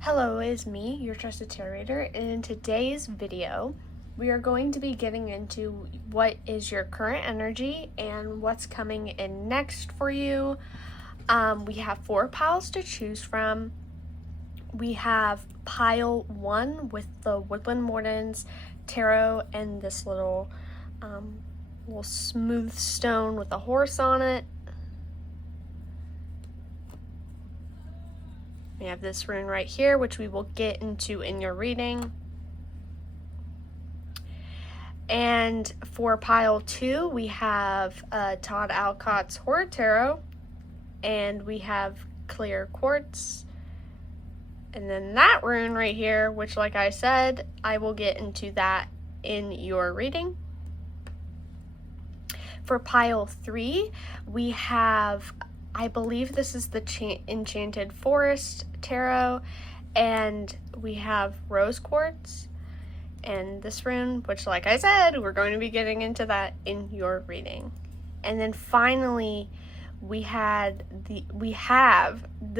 Hello, it's me, your trusted tarot reader, and in today's video, we are going to be getting into what is your current energy and what's coming in next for you. We have 4 piles to choose from. We have pile 1 with the Woodland Wardens tarot and this little smooth stone with a horse on it. We have this rune right here, which we will get into in your reading. And for pile 2, we have Todd Alcott's Horror Tarot, and we have Clear Quartz. And then that rune right here, which like I said, I will get into that in your reading. For pile 3, we have, I believe this is the Enchanted Forest Tarot, and we have Rose Quartz and this rune, which like I said, we're going to be getting into that in your reading. And then finally, we have the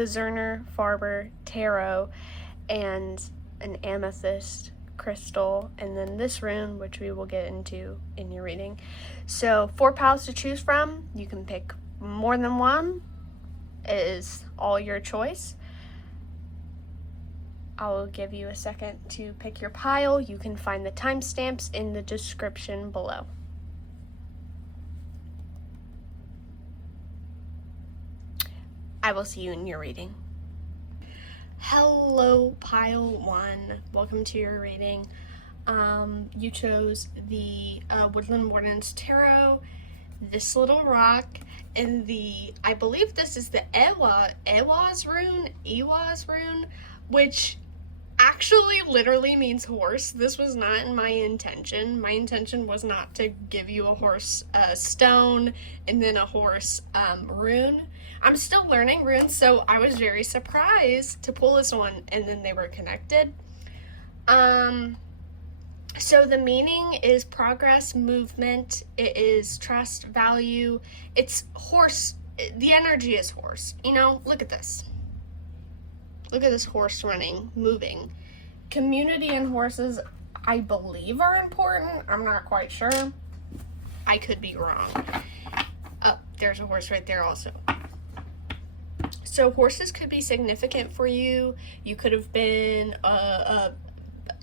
Zerner Farber Tarot and an amethyst crystal, and then this rune, which we will get into in your reading. So 4 piles to choose from. You can pick more than one. It is all your choice. I will give you a second to pick your pile. You can find the timestamps in the description below. I will see you in your reading. Hello, pile 1. Welcome to your reading. You chose the Woodland Wardens Tarot, this little rock, and I believe this is the Ewaz rune, which actually literally means horse. This was not in my intention. My intention was not to give you a horse stone and then a horse rune. I'm still learning runes, so I was very surprised to pull this one, and then they were connected. So the meaning is progress, movement, it is trust, value, it's horse, the energy is horse. You know, look at this. Look at this horse running, moving. Community and horses, I believe, are important. I'm not quite sure. I could be wrong. Oh, there's a horse right there also. So horses could be significant for you. You could have been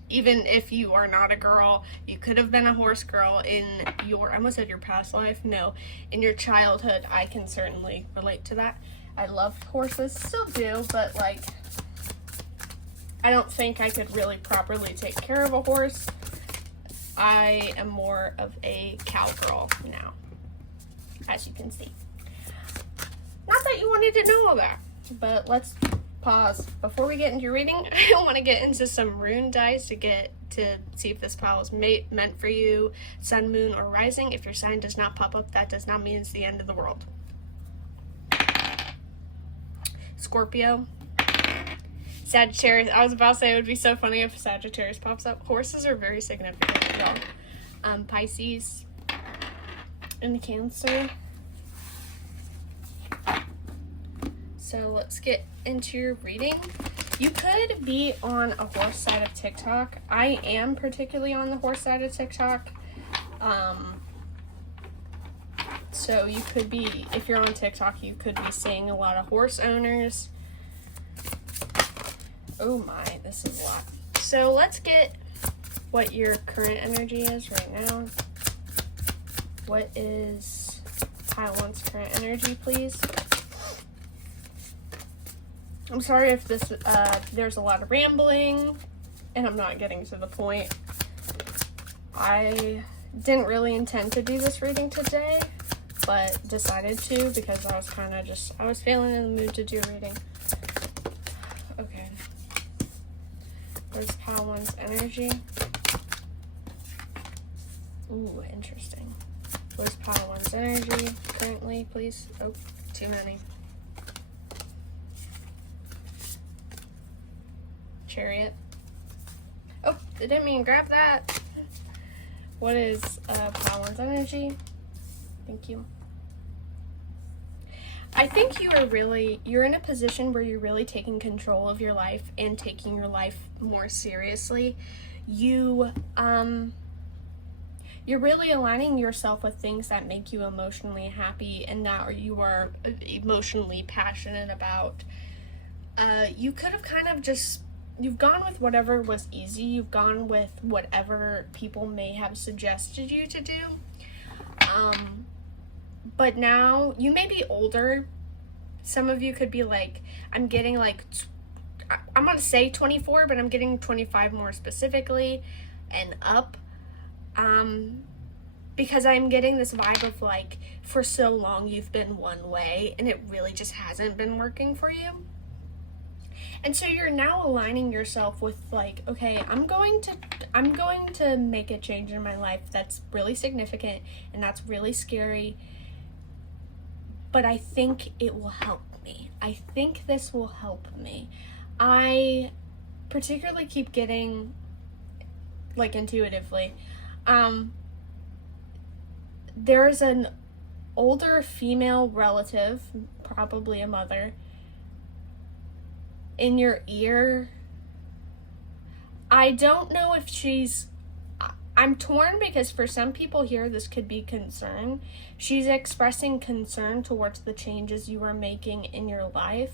even if you are not a girl, you could have been a horse girl in your, I almost said your past life, no, in your childhood. I can certainly relate to that. I loved horses, still do, but like, I don't think I could really properly take care of a horse. I am more of a cowgirl now, as you can see. Not that you wanted to know all that, but let's pause. Before we get into your reading, I want to get into some rune dice to see if this pile is meant for you, sun, moon, or rising. If your sign does not pop up, that does not mean it's the end of the world. Scorpio. Sagittarius. I was about to say it would be so funny if Sagittarius pops up. Horses are very significant, y'all. Pisces. And Cancer. So let's get into your reading. You could be on a horse side of TikTok. I am particularly on the horse side of TikTok. So you could be, if you're on TikTok, you could be seeing a lot of horse owners. Oh my, this is a lot. So let's get what your current energy is right now. What is pile 1's current energy, please? I'm sorry if this there's a lot of rambling and I'm not getting to the point. I didn't really intend to do this reading today, but decided to because I was kind of I was feeling in the mood to do a reading. Okay. Where's pile 1's energy? Ooh, interesting. Where's pile 1's energy currently, please? Oh, too many. Chariot. Oh, I didn't mean grab that. What is pile 1's energy? Thank you. I I think you're in a position where you're really taking control of your life and taking your life more seriously. You're really aligning yourself with things that make you emotionally happy and that you are emotionally passionate about. You could have kind of just, you've gone with whatever was easy. You've gone with whatever people may have suggested you to do. But now you may be older. Some of you could be like, I'm getting like, I'm going to say 24, but I'm getting 25 more specifically and up. Because I'm getting this vibe of like, for so long you've been one way and it really just hasn't been working for you. And so you're now aligning yourself with like, okay, I'm going to make a change in my life that's really significant and that's really scary. But I think it will help me. I think this will help me. I particularly keep getting, like intuitively, there's an older female relative, probably a mother, in your ear. I don't know if I'm torn because for some people here this could be concern. She's expressing concern towards the changes you are making in your life.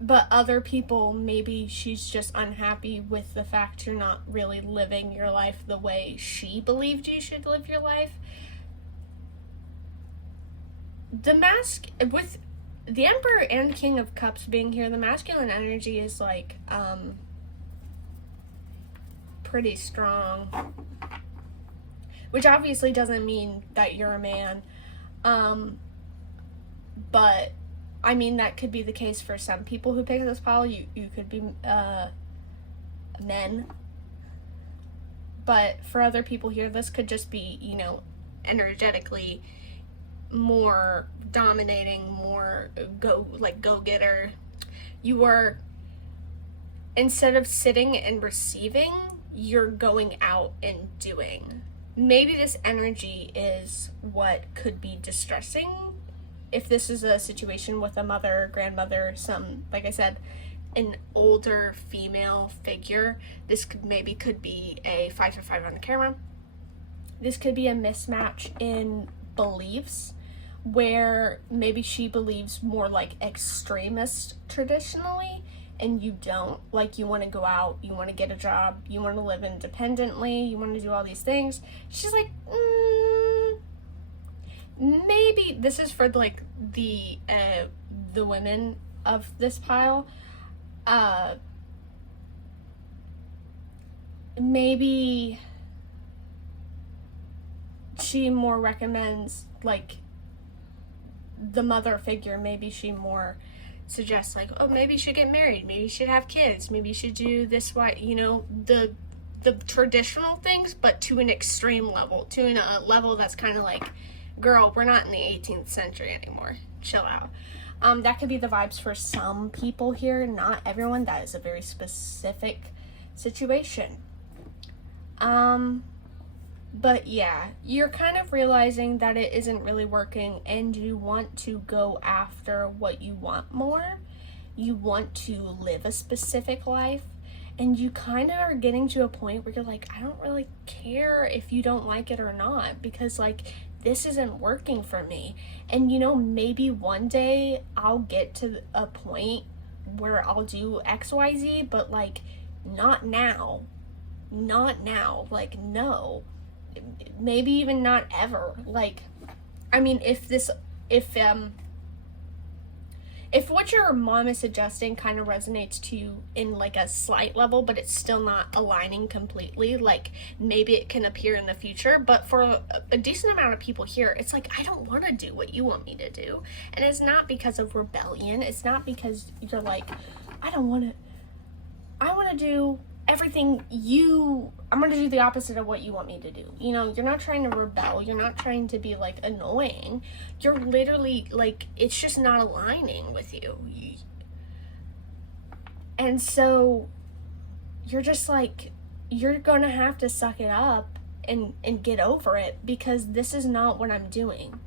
But other people, maybe she's just unhappy with the fact you're not really living your life the way she believed you should live your life. With the Emperor and King of Cups being here, the masculine energy is like, pretty strong. Which obviously doesn't mean that you're a man. But, I mean, that could be the case for some people who pick this pile. You could be, men. But for other people here, this could just be, energetically more dominating, more go-getter. You are, instead of sitting and receiving, you're going out and doing. Maybe this energy is what could be distressing. If this is a situation with a mother, grandmother, like I said, an older female figure, this could be a 5-5 on the camera. This could be a mismatch in beliefs, where maybe she believes more like extremist traditionally and you don't. Like, you want to go out, you want to get a job, you want to live independently, you want to do all these things. She's like, maybe this is for like the women of this pile. Maybe she more recommends like the mother figure. Maybe she more suggests like, oh, maybe you should get married, maybe you should have kids, maybe you should do this, the traditional things, but to an extreme level, to a level that's kind of like, girl, we're not in the 18th century anymore, chill out. That could be the vibes for some people here, not everyone. That is a very specific situation. But yeah, you're kind of realizing that it isn't really working and you want to go after what you want more. You want to live a specific life, and you kind of are getting to a point where you're like, I don't really care if you don't like it or not, because like, this isn't working for me. And maybe one day I'll get to a point where I'll do XYZ, but like, not now. Like, no. Maybe even not ever. Like, I mean, if what your mom is suggesting kind of resonates to you in like a slight level, but it's still not aligning completely, like maybe it can appear in the future. But for a decent amount of people here, it's like, I don't want to do what you want me to do. And it's not because of rebellion. It's not because you're like, I want to do everything I'm going to do the opposite of what you want me to do. You're not trying to rebel. You're not trying to be like annoying. You're literally like, it's just not aligning with you. And so you're just like, you're gonna have to suck it up and get over it, because this is not what I'm doing.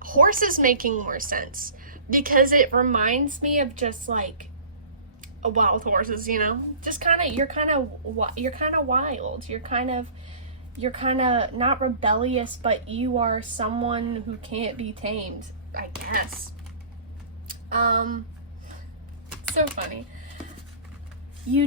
Horse is making more sense because it reminds me of just like a wild horses, you know, just kind of, you're kind of wild, you're kind of not rebellious, but you are someone who can't be tamed, I guess. So funny. You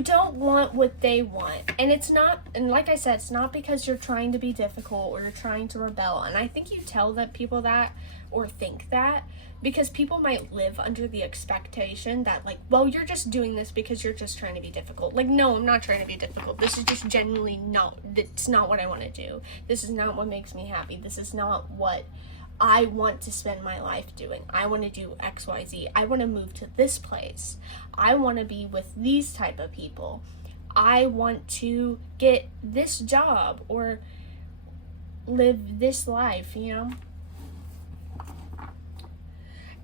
don't want what they want. And it's not, and like I said, it's not because you're trying to be difficult or you're trying to rebel. And I think you tell that people that, or think that, because people might live under the expectation that, like, well, you're just doing this because you're just trying to be difficult. Like, no, I'm not trying to be difficult. This is just genuinely it's not what I want to do. This is not what makes me happy. This is not what I want to spend my life doing. I want to do X, Y, Z. I want to move to this place. I want to be with these type of people. I want to get this job or live this life, you know?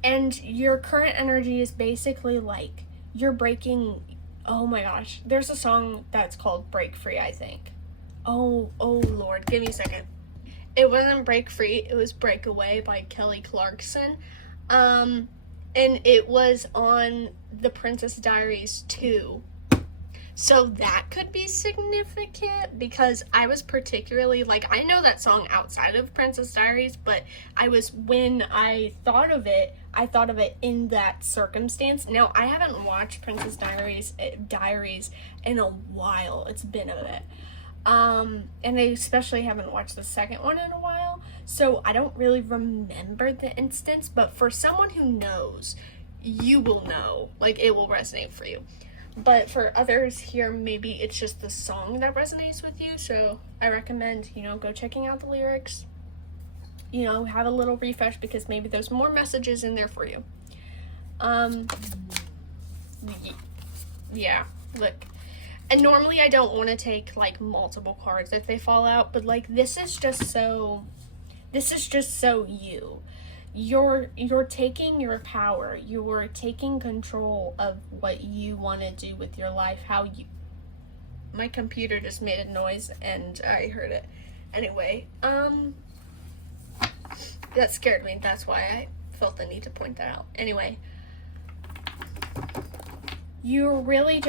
And your current energy is basically like you're breaking. Oh my gosh, there's a song that's called Break Free, I think. Oh Lord, give me a second. It wasn't Break Free, it was Break Away by Kelly Clarkson. And it was on The Princess Diaries 2. So that could be significant, because I was particularly, like, I know that song outside of Princess Diaries, but when I thought of it in that circumstance. Now, I haven't watched Princess Diaries in a while. It's been a bit. And I especially haven't watched the second one in a while, so I don't really remember the instance, but for someone who knows, you will know, like, it will resonate for you. But for others here, maybe it's just the song that resonates with you, so I recommend, go checking out the lyrics, have a little refresh, because maybe there's more messages in there for you. Yeah, look. And normally I don't want to take, like, multiple cards if they fall out, but, like, this is just so you. You're taking your power. You're taking control of what you want to do with your life. My computer just made a noise and I heard it. Anyway, that scared me. That's why I felt the need to point that out. Anyway, you're really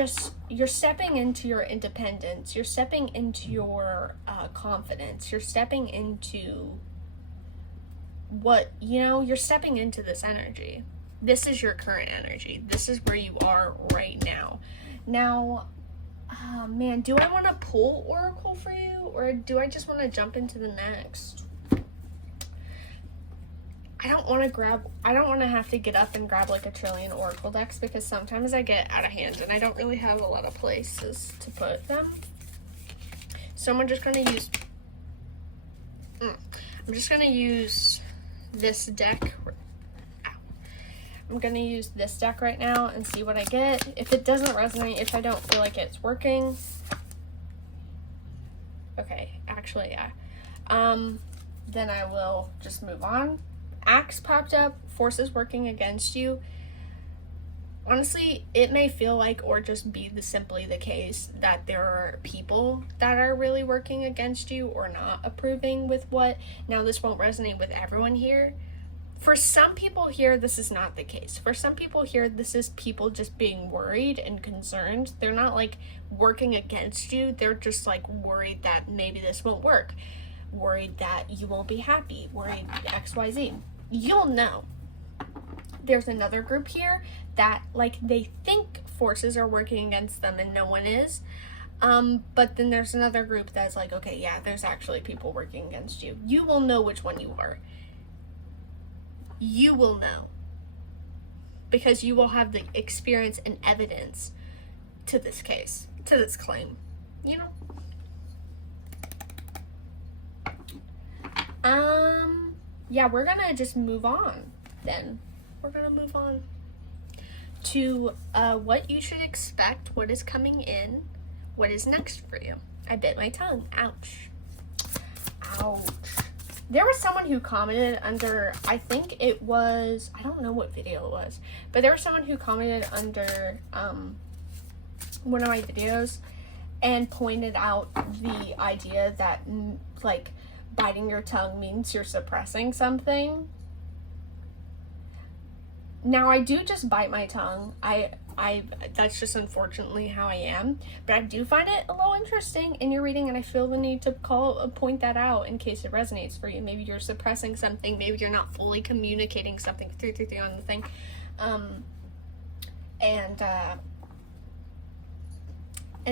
you're stepping into your independence. You're stepping into your confidence. You're stepping into you're stepping into this energy. This is your current energy. This is where you are right now. Now, man, do I want to pull Oracle for you, or do I just want to jump into the next? I don't want to have to get up and grab like a trillion Oracle decks, because sometimes I get out of hand and I don't really have a lot of places to put them. So I'm just going to use this deck. I'm going to use this deck right now and see what I get. If it doesn't resonate, if I don't feel like it's working. Okay, actually, yeah. Then I will just move on. Axe popped up, forces working against you. Honestly, it may feel like, or just be simply the case, that there are people that are really working against you or not approving with what. Now, this won't resonate with everyone here. For some people here, this is not the case. For some people here, this is people just being worried and concerned. They're not like working against you. They're just like worried that maybe this won't work. Worried that you won't be happy. Worried XYZ. You'll know. There's another group here that, like, they think forces are working against them and no one is. But then there's another group that's like, okay, yeah, there's actually people working against you. You will know which one you are. You will know. Because you will have the experience and evidence to this case, to this claim, Yeah, we're gonna just move on then. We're gonna move on to what you should expect, what is coming in, what is next for you. I bit my tongue. Ouch. Ouch. There was someone who commented under, I think it was, I don't know what video it was, but there was someone who commented under one of my videos and pointed out the idea that like biting your tongue means you're suppressing something. Now I do just bite my tongue. I that's just unfortunately how I am. But I do find it a little interesting in your reading, and I feel the need to point that out in case it resonates for you. Maybe you're suppressing something. Maybe you're not fully communicating something. 333 on the thing, and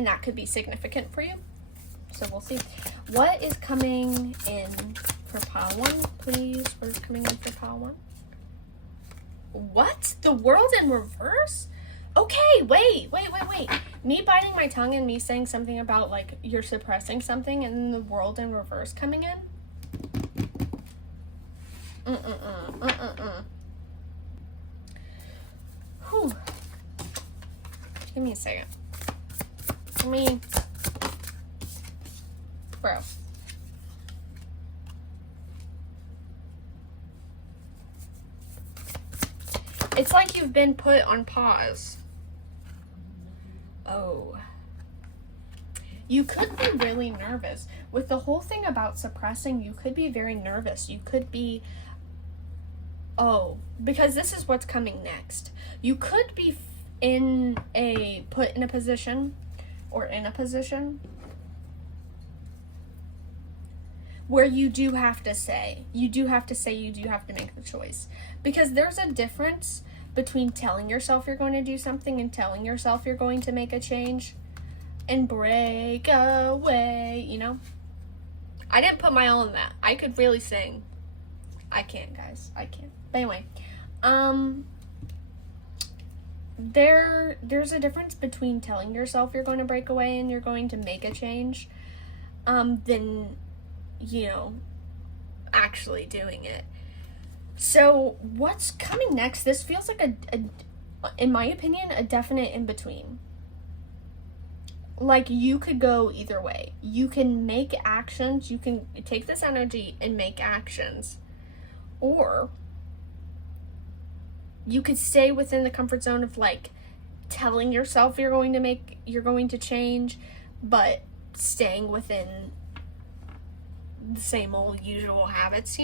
that could be significant for you. So we'll see. What is coming in for pile 1, please? What is coming in for pile 1? What? The world in reverse? Okay, wait. Me biting my tongue and me saying something about, like, you're suppressing something and then the world in reverse coming in? Whew. Give me a second. Bro. It's like you've been put on pause. Oh. You could be really nervous. With the whole thing about suppressing, you could be very nervous. You could be, because this is what's coming next. You could be put in a position where you do have to make the choice. Because there's a difference between telling yourself you're going to do something and telling yourself you're going to make a change and break away, you know? I didn't put my all in that. I could really sing. I can't, guys. I can't. But anyway, there's a difference between telling yourself you're going to break away and you're going to make a change, than, actually doing it. So what's coming next? This feels like in my opinion, a definite in between. Like, you could go either way. You can make actions. You can take this energy and make actions, or you could stay within the comfort zone of, like, telling yourself you're going to change, but staying within the same old usual habits,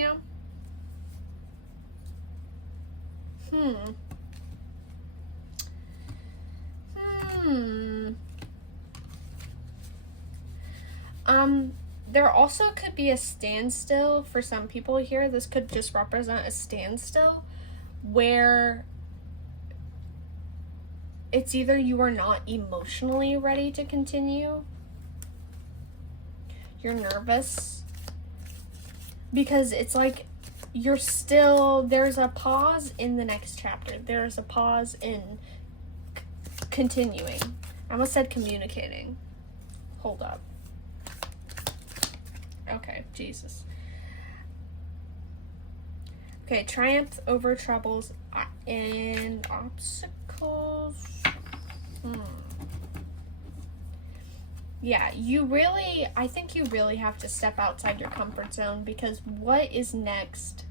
There also could be a standstill for some people here. This could just represent a standstill where it's either you are not emotionally ready to continue, you're nervous, because it's like there's a pause in the next chapter. There's a pause in continuing. I almost said communicating. Hold up. Okay, Jesus. Okay, triumph over troubles and obstacles. Yeah, I think you really have to step outside your comfort zone, because what is next?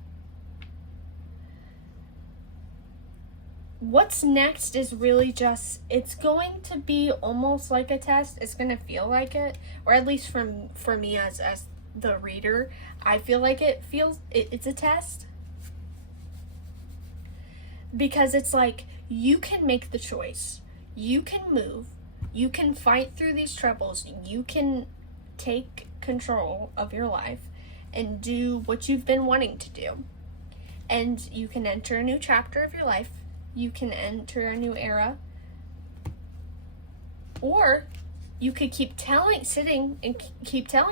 What's next is really just, it's going to be almost like a test. It's going to feel like it, or at least for me as the reader, I feel like it's a test. Because it's like, you can make the choice. You can move. You can fight through these troubles. You can take control of your life and do what you've been wanting to do. And you can enter a new chapter of your life. You can enter a new era. Or you could keep telling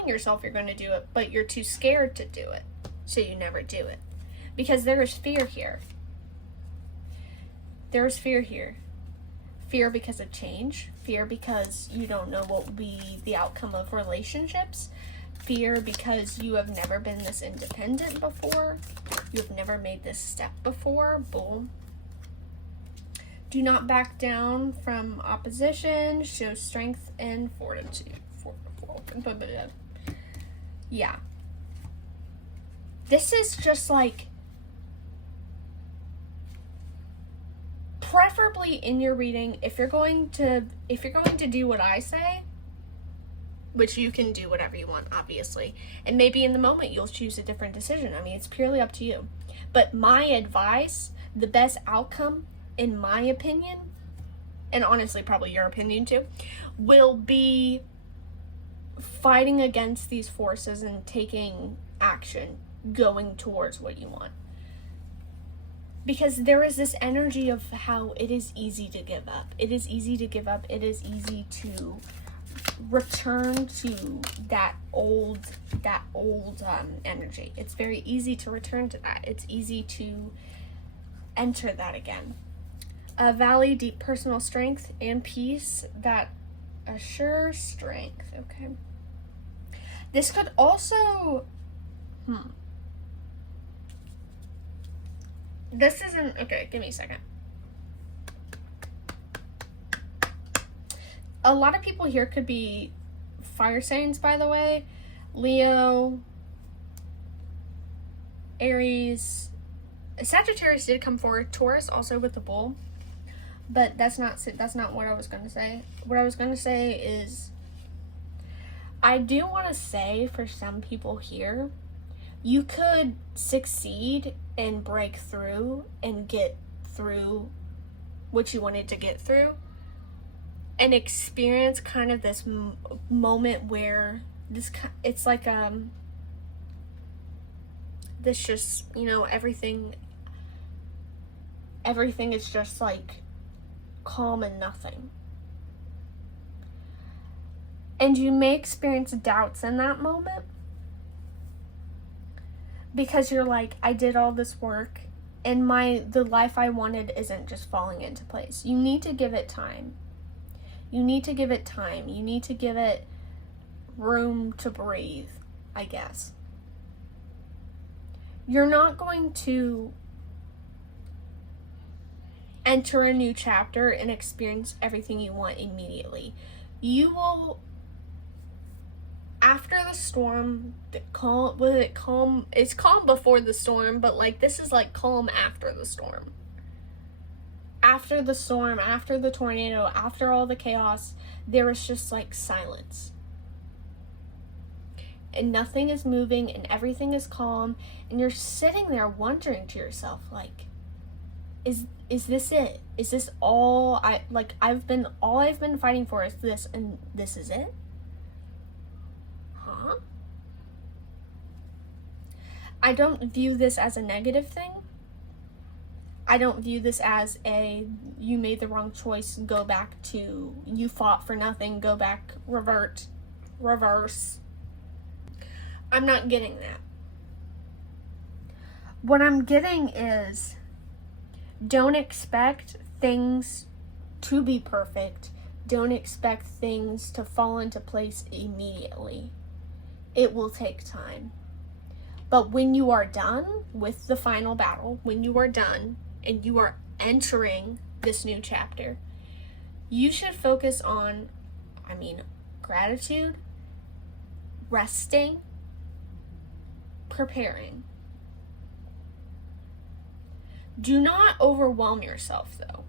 yourself you're going to do it, but you're too scared to do it, so you never do it. Because there is fear here. There is fear here. Fear because of change. Fear because you don't know what will be the outcome of relationships. Fear because you have never been this independent before. You have never made this step before. Boom. Do not back down from opposition. Show strength and fortitude. Yeah. This is just like... preferably in your reading, if you're going to do what I say, which you can do whatever you want, obviously, and maybe in the moment you'll choose a different decision. I mean, it's purely up to you. But my advice, the best outcome, in my opinion, and honestly probably your opinion too, will be fighting against these forces and taking action, going towards what you want. Because there is this energy of how it is easy to give up. It is easy to give up. It is easy to return to that old energy. It's very easy to return to that. It's easy to enter that again. A valley, deep personal strength and peace that assure strength. Okay. This could also this isn't okay, give me a second. A lot of people here could be fire signs, by the way. Leo, Aries, Sagittarius did come forward. Taurus also with the bull. But that's not what I was going to say. What I was going to say is, I do want to say for some people here, you could succeed and break through and get through what you wanted to get through, and experience kind of this moment where it's like this just, you know, everything is just like calm and nothing. And you may experience doubts in that moment because you're like, I did all this work and the life I wanted isn't just falling into place. You need to give it time. You need to give it time. You need to give it room to breathe, I guess. You're not going to enter a new chapter and experience everything you want immediately. You will, after the storm, it's calm before the storm, but like this is like calm after the storm. After the storm, after the tornado, after all the chaos, there is just like silence. And nothing is moving and everything is calm, and you're sitting there wondering to yourself, like, is this it? Is this all I've been fighting for is this, and this is it? Huh? I don't view this as a negative thing. I don't view this as you made the wrong choice, go back to, you fought for nothing, go back, reverse. I'm not getting that. What I'm getting is, don't expect things to be perfect. Don't expect things to fall into place immediately. It will take time. But when you are done with the final battle, when you are done and you are entering this new chapter, you should focus on, gratitude, resting, preparing. Do not overwhelm yourself, though,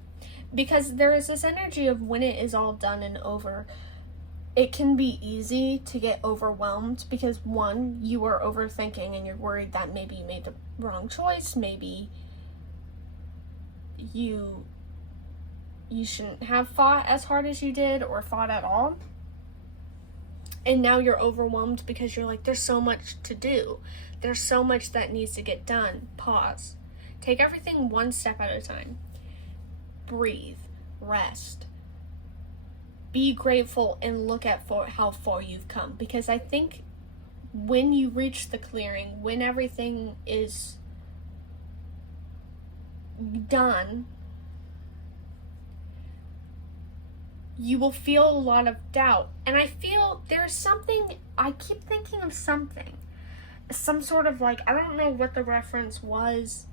because there is this energy of when it is all done and over, it can be easy to get overwhelmed because, one, you are overthinking and you're worried that maybe you made the wrong choice, maybe you shouldn't have fought as hard as you did or fought at all. And now you're overwhelmed because you're like, there's so much to do. There's so much that needs to get done. Pause. Take everything one step at a time. Breathe. Rest. Be grateful and look at how far you've come. Because I think when you reach the clearing, when everything is done, you will feel a lot of doubt. And I feel there's something, I keep thinking of something. Some sort of I don't know what the reference was.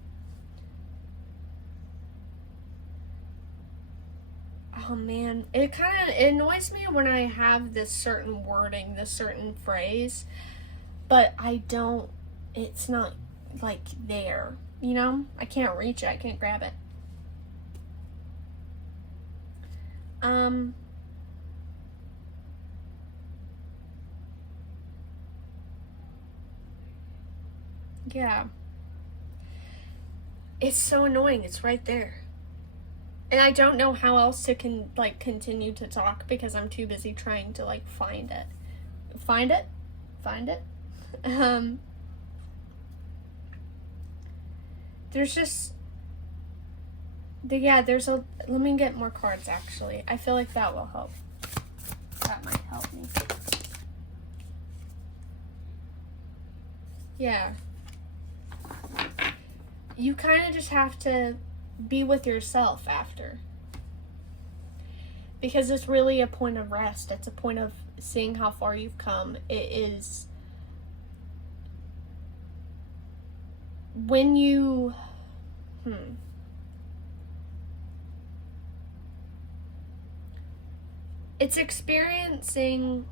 Oh man, it annoys me when I have this certain wording, this certain phrase, but it's not there, I can't reach it, I can't grab it. Yeah. It's so annoying. It's right there. And I don't know how else to continue to talk because I'm too busy trying to find it. Find it? Find it? There's just there's a let me get more cards actually. I feel like that will help. That might help me. Yeah. You kind of just have to be with yourself after. Because it's really a point of rest. It's a point of seeing how far you've come. It is when you it's experiencing,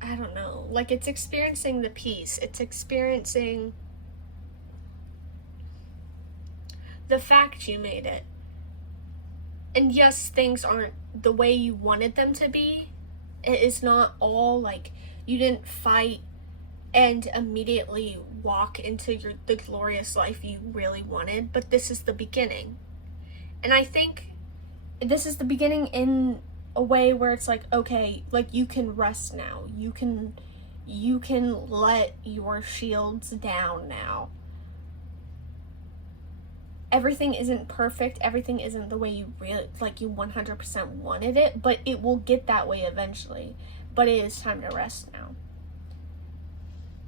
I don't know, it's experiencing the peace. It's experiencing the fact you made it. And yes, things aren't the way you wanted them to be. It is not all you didn't fight and immediately walk into the glorious life you really wanted, but this is the beginning. And I think this is the beginning in a way where it's okay, you can rest now. You can let your shields down now. Everything isn't perfect. Everything isn't the way you really, you 100% wanted it, but it will get that way eventually. But it is time to rest now.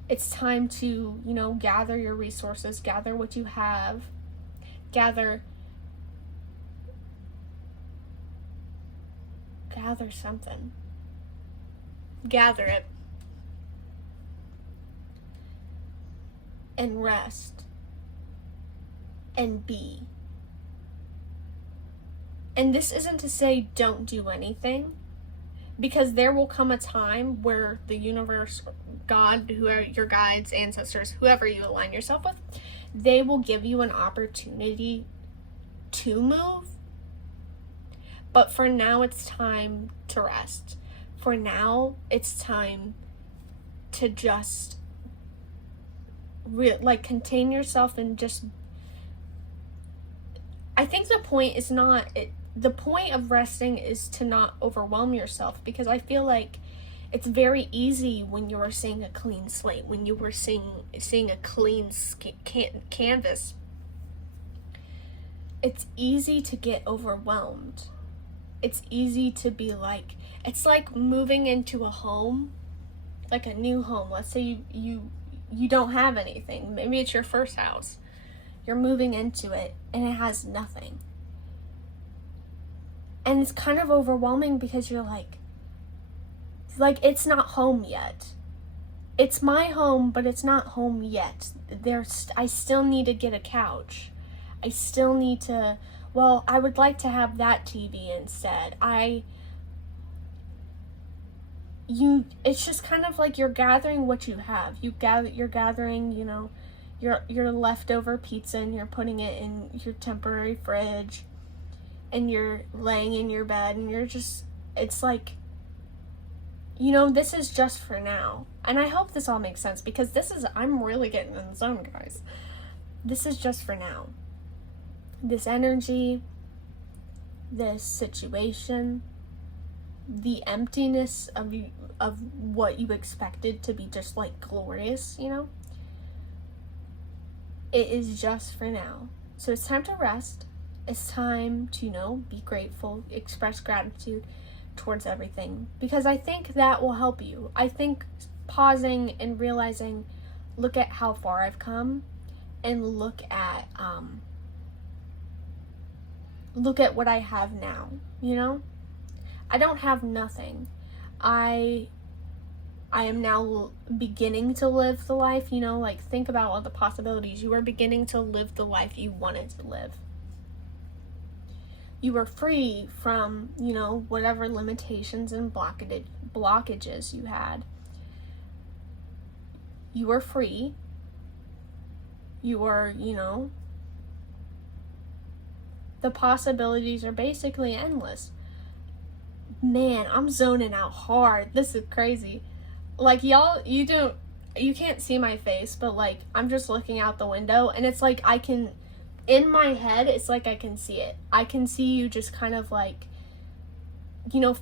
It's time to, gather your resources, gather what you have, gather something. Gather it. And rest. And be. And this isn't to say don't do anything, because there will come a time where the universe, God, whoever your guides, ancestors, whoever you align yourself with, they will give you an opportunity to move. But for now, it's time to rest. For now, it's time to just contain yourself and just, I think the point is not, the point of resting is to not overwhelm yourself, because I feel like it's very easy when you are seeing a clean slate, when you were seeing a clean canvas. It's easy to get overwhelmed. It's easy to be it's like moving into a home, like a new home. Let's say you don't have anything. Maybe it's your first house. You're moving into it and it has nothing. And it's kind of overwhelming because you're it's not home yet. It's my home, but it's not home yet. I still need to get a couch. I still need to, I would like to have that TV instead. It's just kind of you're gathering what you have. You're gathering, your leftover pizza, and you're putting it in your temporary fridge, and you're laying in your bed, and you're just, it's this is just for now. And I hope this all makes sense, because I'm really getting in the zone, guys. This is just for now. This energy, this situation, the emptiness of what you expected to be just glorious, it is just for now. So it's time to rest. It's time to, be grateful, express gratitude towards everything, because I think that will help you. I think pausing and realizing, look at how far I've come, and look at what I have now. I don't have nothing. I am now beginning to live the life, think about all the possibilities. You are beginning to live the life you wanted to live. You are free from, whatever limitations and blockages you had. You are free. You are, the possibilities are basically endless. Man, I'm zoning out hard. This is crazy. Like, y'all, you can't see my face, but like, I'm just looking out the window, and it's like in my head, it's like I can see it. I can see you just kind of like,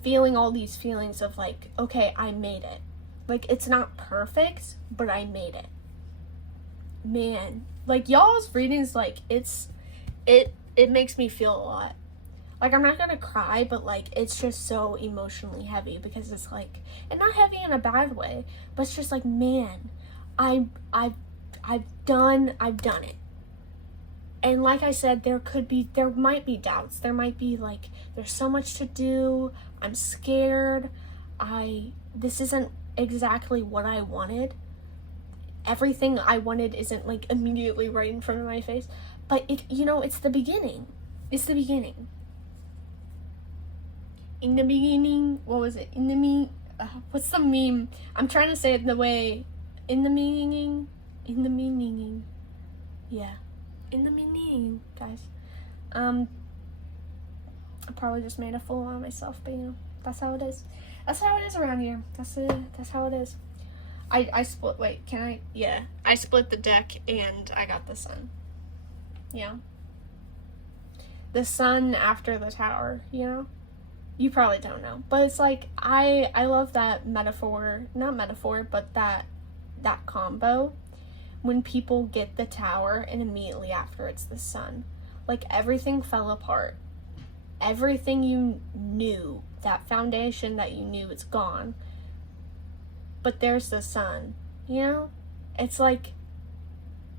feeling all these feelings of like, okay, I made it. Like, it's not perfect, but I made it. Man, like, y'all's readings, like, it makes me feel a lot. Like, I'm not gonna cry, but like, it's just so emotionally heavy, because it's like, and not heavy in a bad way, but it's just like, man, I've done it. And like I said, there might be doubts. There might be like, there's so much to do. I'm scared. This isn't exactly what I wanted. Everything I wanted isn't like immediately right in front of my face, but it's the beginning. It's the beginning. In the beginning, what was it? What's the meme? I'm trying to say it the way, yeah. In the meaning, guys. I probably just made a fool out of myself, but that's how it is. That's how it is around here. That's how it is. I split, wait, can I? Yeah. I split the deck and I got the sun. Yeah. The sun after the tower, You probably don't know. But it's like, I love that but that combo. When people get the tower and immediately after it's the sun. Like, everything fell apart. Everything you knew, that foundation that you knew, it's gone. But there's the sun, It's like,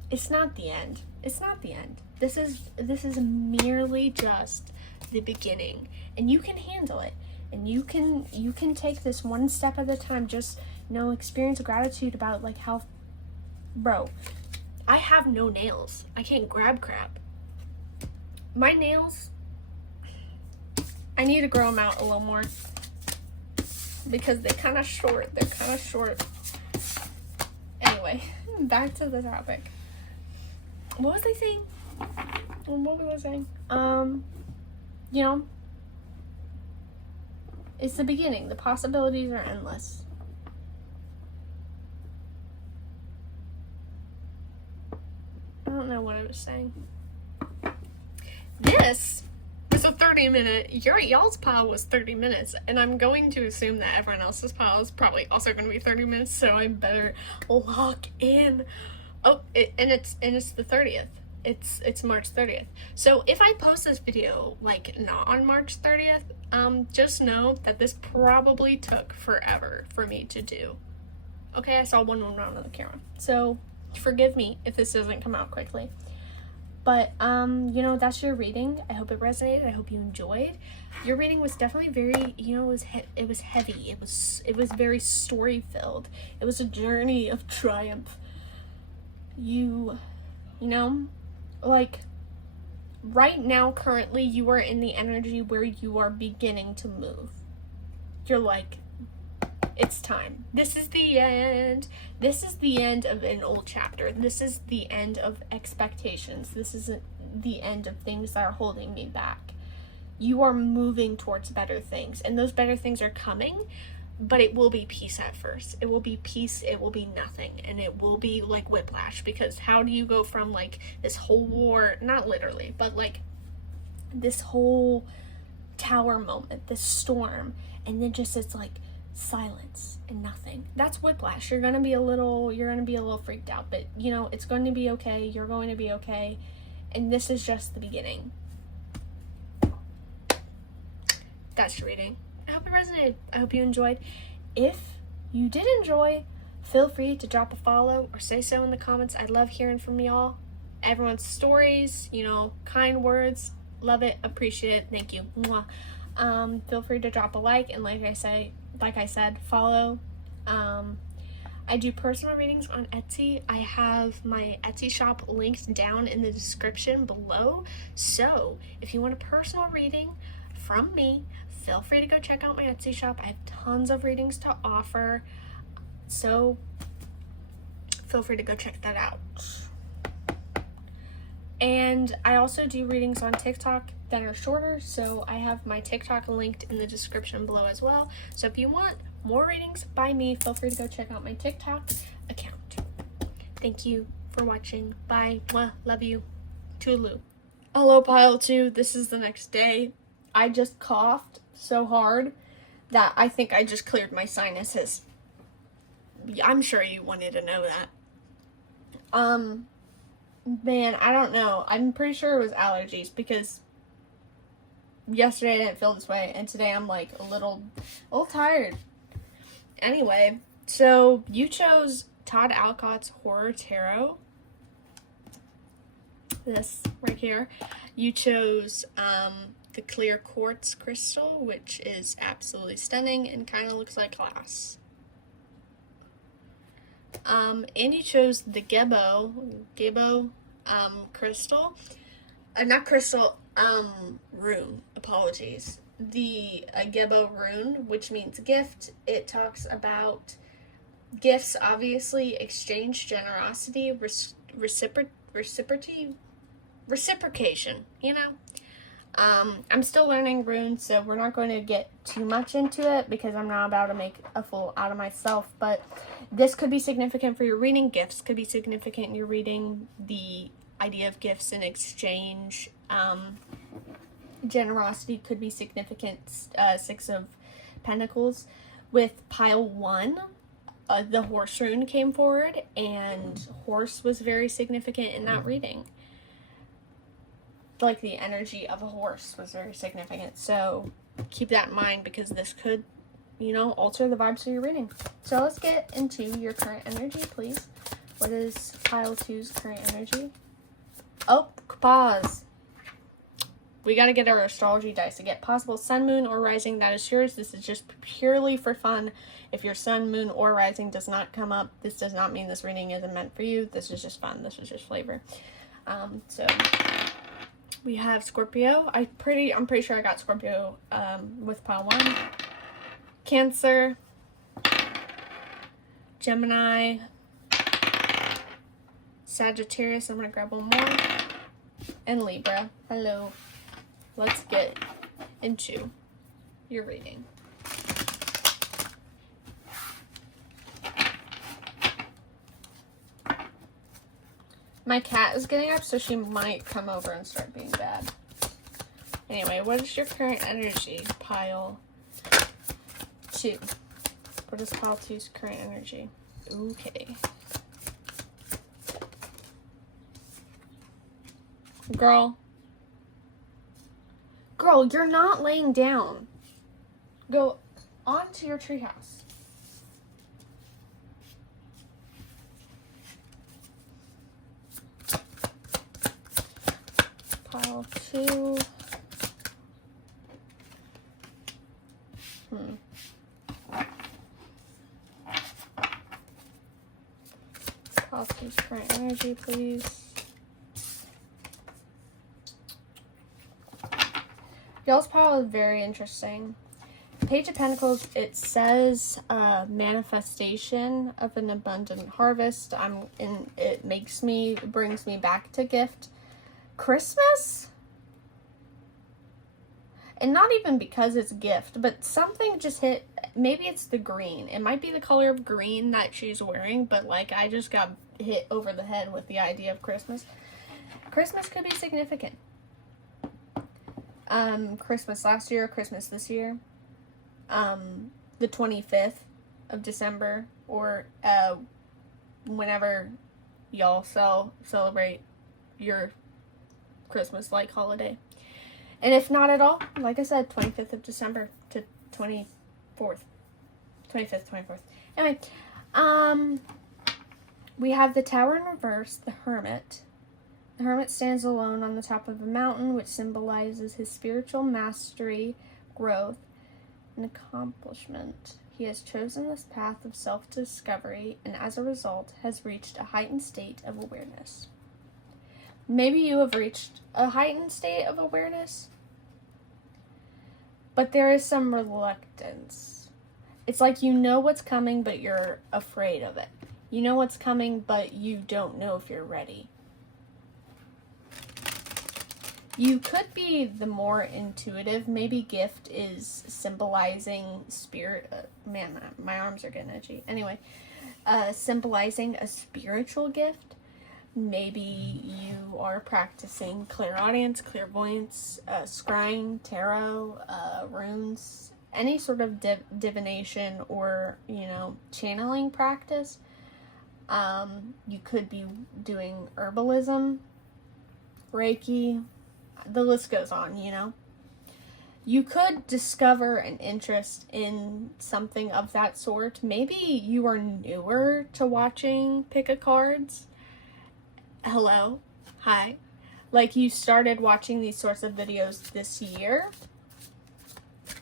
it's not the end. It's not the end. This is merely just the beginning, and you can handle it, and you can take this one step at a time. Just experience gratitude about like how, bro, I have no nails. I can't grab crap. My nails, I need to grow them out a little more, because they're kind of short. Anyway, back to the topic. What was I saying? It's the beginning. The possibilities are endless. I don't know what I was saying. This was a 30-minute. Y'all's pile was 30 minutes, and I'm going to assume that everyone else's pile is probably also going to be 30 minutes. So I better lock in. Oh, it's the 30th. It's March 30th. So if I post this video like not on March 30th, just know that this probably took forever for me to do. Okay, I saw one round on the camera. So forgive me if this doesn't come out quickly. But that's your reading. I hope it resonated. I hope you enjoyed. Your reading was definitely very, it was heavy. It was very story filled. It was a journey of triumph. Like, right now, currently, you are in the energy where you are beginning to move. You're like, it's time. This is the end. This is the end of an old chapter. This is the end of expectations. This is the end of things that are holding me back. You are moving towards better things, and those better things are coming. But it will be peace at first. It will be peace, it will be nothing, and it will be like whiplash, because how do you go from like this whole war, not literally, but like this whole tower moment, this storm, and then just it's like silence and nothing. That's whiplash. You're gonna be a little freaked out, but it's going to be okay. You're going to be okay, and this is just the beginning. That's your reading. I hope it resonated. I hope you enjoyed. If you did enjoy, feel free to drop a follow or say so in the comments. I love hearing from y'all. Everyone's stories, kind words. Love it. Appreciate it. Thank you. Mwah. Feel free to drop a like, and like I said, follow. I do personal readings on Etsy. I have my Etsy shop linked down in the description below. So if you want a personal reading from me, feel free to go check out my Etsy shop. I have tons of readings to offer, so feel free to go check that out. And I also do readings on TikTok. that are shorter. So I have my TikTok linked in the description below as well. So if you want more readings by me, feel free to go check out my TikTok account. Thank you for watching. Bye. Mwah. Love you. Toodaloo. Hello, pile 2. This is the next day. I just coughed so hard that I think I just cleared my sinuses. I'm sure you wanted to know that. Man, I don't know. I'm pretty sure it was allergies because yesterday I didn't feel this way, and today I'm like a little tired. Anyway, so you chose Todd Alcott's Horror Tarot. This right here. You chose the clear quartz crystal, which is absolutely stunning and kind of looks like glass. And you chose the Gebo crystal. Not crystal, rune. Apologies. The Gebo rune, which means gift. It talks about gifts, obviously, exchange, generosity, reciprocation, you know? I'm still learning runes, so we're not going to get too much into it because I'm not about to make a fool out of myself, but this could be significant for your reading. Gifts could be significant in your reading. The idea of gifts in exchange. Generosity could be significant. 6 of Pentacles. With pile 1, the horse rune came forward, and horse was very significant in that reading. Like the energy of a horse was very significant. So keep that in mind because this could, you know, alter the vibes of your reading. So let's get into your current energy, please. What is pile 2's current energy? Oh, pause. We got to get our astrology dice to get possible sun, moon, or rising. That is yours. This is just purely for fun. If your sun, moon, or rising does not come up, this does not mean this reading isn't meant for you. This is just fun. This is just flavor. So we have Scorpio. I'm pretty sure I got Scorpio with pile 1. Cancer, Gemini, Sagittarius. I'm gonna grab one more, and Libra. Hello. Let's get into your reading. My cat is getting up, so she might come over and start being bad. Anyway, what is your current energy, pile 2? What is pile 2's current energy? Okay. Girl, you're not laying down. Go onto your treehouse. Pile 2. Pile 2's current energy, please. Y'all's pile is very interesting. Page of Pentacles, it says manifestation of an abundant harvest. It brings me back to gift. Christmas? And not even because it's a gift, but something just hit. Maybe it's the green. It might be the color of green that she's wearing, but like I just got hit over the head with the idea of Christmas. Christmas could be significant. Christmas last year, Christmas this year. The 25th of December, or whenever y'all celebrate your Christmas-like holiday. And if not at all, like I said, 25th of December to 25th, 24th. Anyway, we have the Tower in reverse, the Hermit. The Hermit stands alone on the top of a mountain, which symbolizes his spiritual mastery, growth, and accomplishment. He has chosen this path of self-discovery, and as a result, has reached a heightened state of awareness. Maybe you have reached a heightened state of awareness, but there is some reluctance. It's like you know what's coming, but you're afraid of it. You know what's coming, but you don't know if you're ready. You could be the more intuitive. Maybe gift is symbolizing spirit. Man, my arms are getting itchy. Anyway, symbolizing a spiritual gift. Maybe you are practicing clairaudience, clairvoyance, scrying, tarot, runes, any sort of divination or, channeling practice. You could be doing herbalism, Reiki, the list goes on, You could discover an interest in something of that sort. Maybe you are newer to watching pick-a-cards. Hello. Hi. Like you started watching these sorts of videos this year.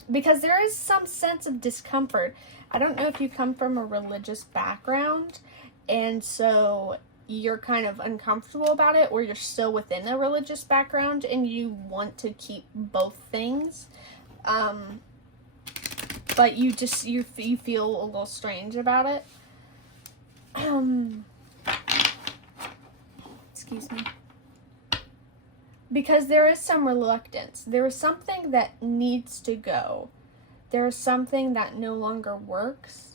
Because there is some sense of discomfort. I don't know if you come from a religious background and so you're kind of uncomfortable about it, or you're still within a religious background and you want to keep both things. But you feel a little strange about it. Excuse me. Because there is some reluctance. There is something that needs to go. There is something that no longer works.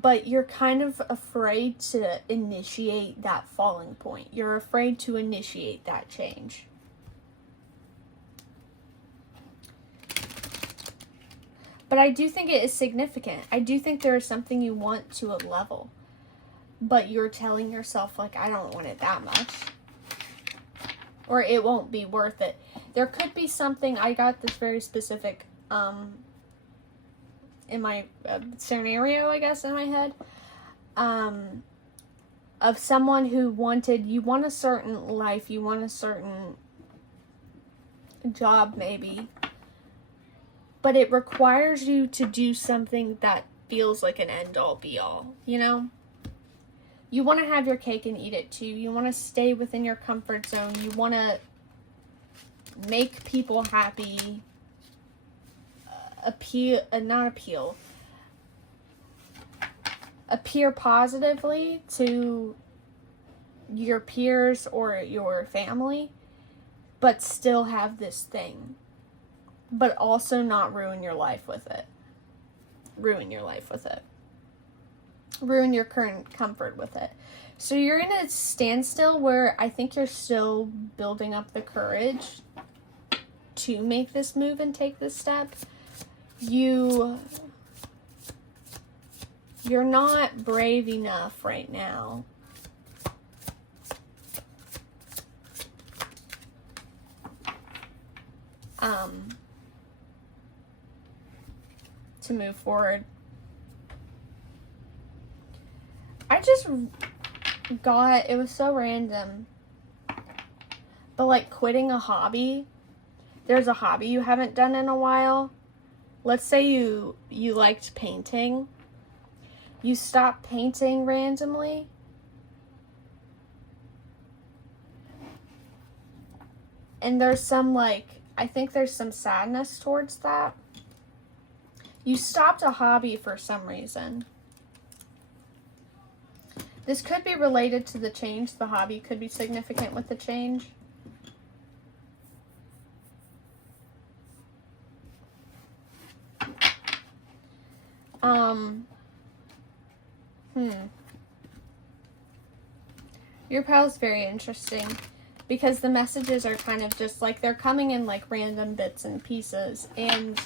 But you're kind of afraid to initiate that falling point. You're afraid to initiate that change. But I do think it is significant. I do think there is something you want to a level. But you're telling yourself, like, I don't want it that much. Or it won't be worth it. There could be something, I got this very specific, in my scenario, I guess, in my head, of someone who you want a certain life, you want a certain job, maybe, but it requires you to do something that feels like an end-all, be-all, You want to have your cake and eat it, too. You want to stay within your comfort zone. You want to make people happy. Appear positively to your peers or your family, but still have this thing, but also not ruin your life with it. Ruin your current comfort with it. So you're in a standstill where I think you're still building up the courage to make this move and take this step. You're not brave enough right now to move forward. I just got, it was so random, but like quitting a hobby. There's a hobby you haven't done in a while. Let's say you liked painting. You stop painting randomly. And there's some I think there's some sadness towards that. You stopped a hobby for some reason. This could be related to the change. The hobby could be significant with the change. Your pal's very interesting because the messages are kind of just like, they're coming in like random bits and pieces and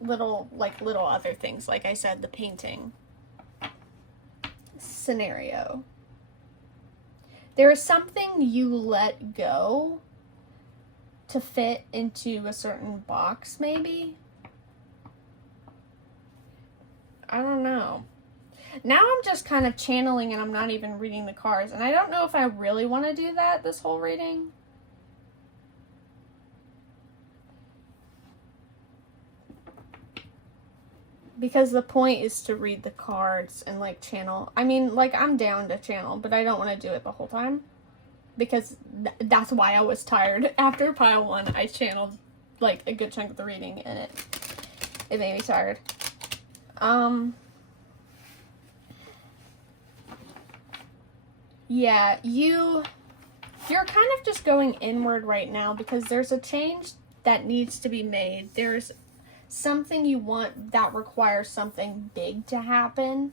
little other things. Like I said, the painting scenario. There is something you let go to fit into a certain box, maybe. I don't know. Now I'm just kind of channeling and I'm not even reading the cards. And I don't know if I really want to do that this whole reading. Because the point is to read the cards and channel. I mean, I'm down to channel, but I don't want to do it the whole time. Because that's why I was tired. After pile 1, I channeled a good chunk of the reading and it made me tired. Yeah, You're kind of just going inward right now because there's a change that needs to be made. There's something you want that requires something big to happen,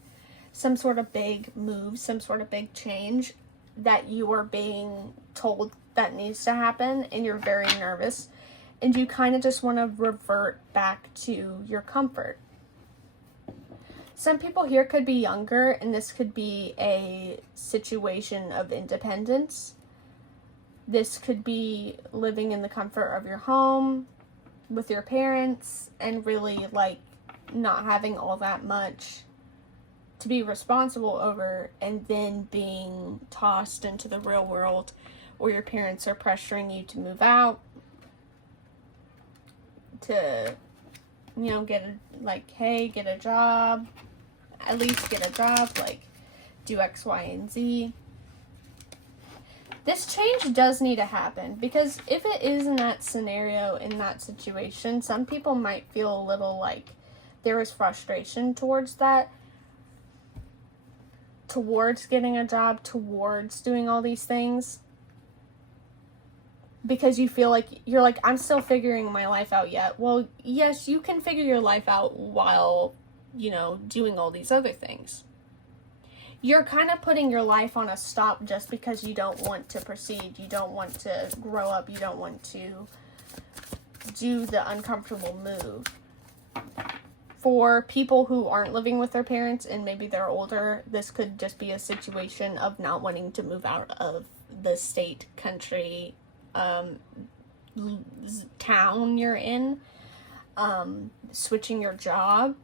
some sort of big move, some sort of big change that you are being told that needs to happen, and you're very nervous, and you kind of just want to revert back to your comfort. Some people here could be younger, and this could be a situation of independence. This could be living in the comfort of your home with your parents and really like not having all that much to be responsible over, and then being tossed into the real world where your parents are pressuring you to move out, to, you know, get a job, at least get a job, like do X, Y, and Z. This change does need to happen, because if it is in that scenario, in that situation, some people might feel a little like there is frustration towards that, towards getting a job, towards doing all these things, because you feel like you're like, I'm still figuring my life out yet. Well, yes, you can figure your life out while, you know, doing all these other things. You're kind of putting your life on a stop just because you don't want to proceed. You don't want to grow up. You don't want to do the uncomfortable move. For people who aren't living with their parents and maybe they're older, this could just be a situation of not wanting to move out of the state, country, town you're in, switching your job.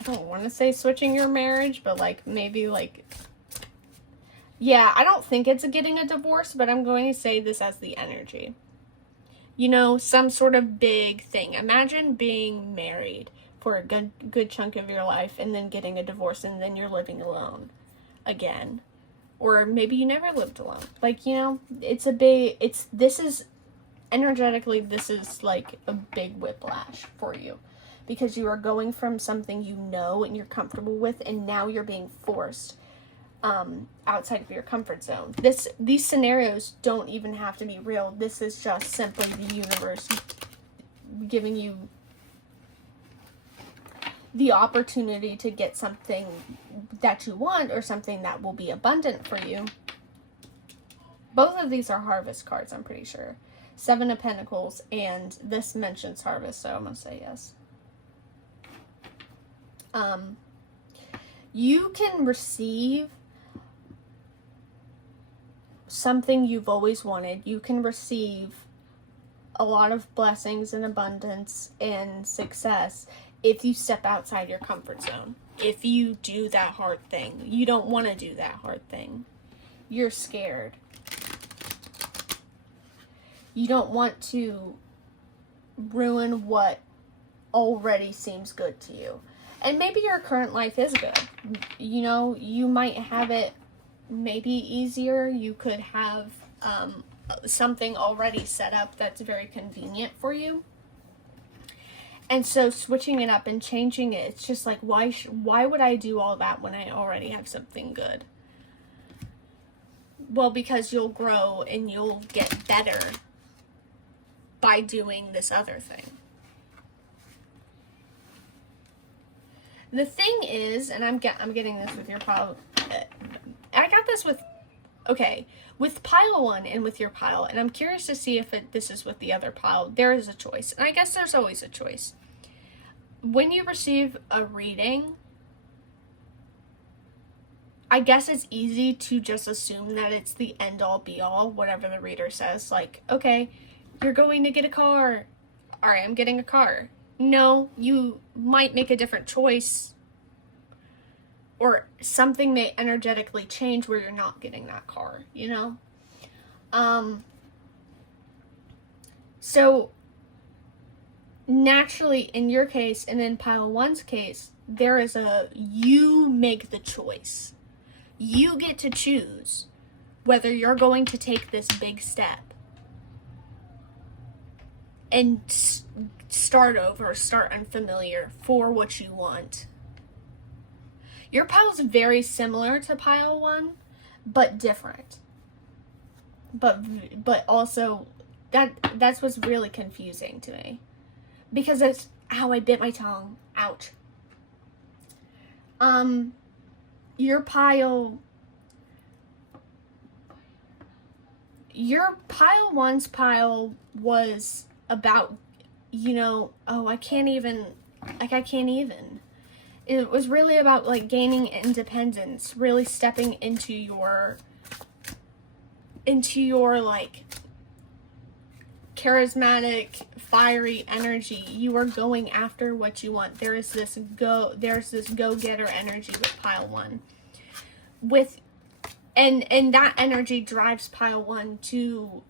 I don't want to say switching your marriage, but like maybe like, yeah, I don't think it's getting a divorce, but I'm going to say this as the energy. You know, some sort of big thing. Imagine being married for a good chunk of your life and then getting a divorce and then you're living alone again. Or maybe you never lived alone. Like, you know, this is energetically, this is like a big whiplash for you. Because you are going from something you know and you're comfortable with, and now you're being forced outside of your comfort zone. These scenarios don't even have to be real. This is just simply the universe giving you the opportunity to get something that you want, or something that will be abundant for you. Both of these are harvest cards, I'm pretty sure. 7 of Pentacles, and this mentions harvest, so I'm going to say yes. You can receive something you've always wanted. You can receive a lot of blessings and abundance and success if you step outside your comfort zone. If you do that hard thing. You don't want to do that hard thing. You're scared. You don't want to ruin what already seems good to you. And maybe your current life is good. You know, you might have it maybe easier. You could have something already set up that's very convenient for you. And so switching it up and changing it, it's just like, why would I do all that when I already have something good? Well, because you'll grow and you'll get better by doing this other thing. The thing is, and I'm getting this with your pile. I got this with, okay, with pile 1 and with your pile, and I'm curious to see if this is with the other pile. There is a choice, and I guess there's always a choice. When you receive a reading, I guess it's easy to just assume that it's the end-all be-all, whatever the reader says. Like, okay, you're going to get a car. All right, I'm getting a car. No, you might make a different choice, or something may energetically change where you're not getting that car, you know? So naturally in your case and in pile 1's case, you make the choice. You get to choose whether you're going to take this big step and start over, start unfamiliar for what you want. Your pile's very similar to pile 1, but different. But also, that's what's really confusing to me. Because it's, ow, I bit my tongue. Ouch. Your pile 1's pile was about, I can't even. It was really about, like, gaining independence, really stepping into your, like, charismatic, fiery energy. You are going after what you want. There's this go-getter energy with pile 1. And that energy drives pile 1 to,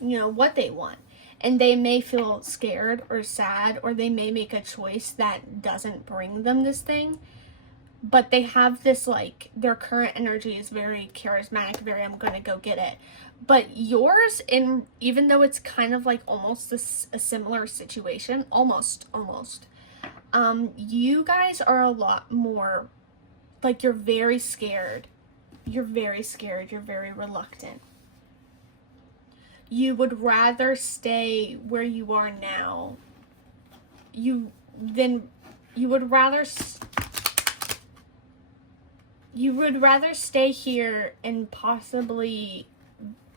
what they want. And they may feel scared or sad, or they may make a choice that doesn't bring them this thing. But they have this, like, their current energy is very charismatic, very, I'm gonna go get it. But yours, even though it's kind of like almost a similar situation, almost, you guys are a lot more, like, you're very scared. You're very reluctant. You would rather stay where you are now. You would rather stay here and possibly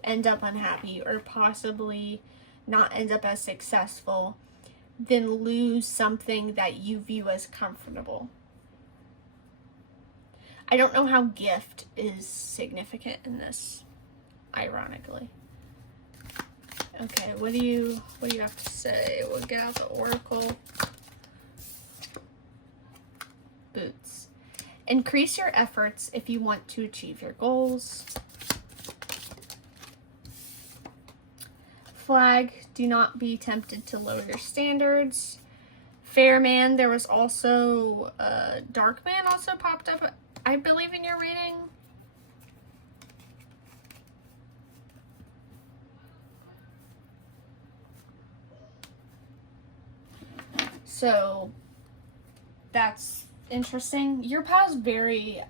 end up unhappy, or possibly not end up as successful, than lose something that you view as comfortable. I don't know how gift is significant in this, ironically. Okay, what do you have to say? We'll get out the oracle. Boots. Increase your efforts if you want to achieve your goals. Flag. Do not be tempted to lower your standards. Fair man. There was also Dark Man also popped up, I believe, in your reading. So that's interesting. Your pile's very,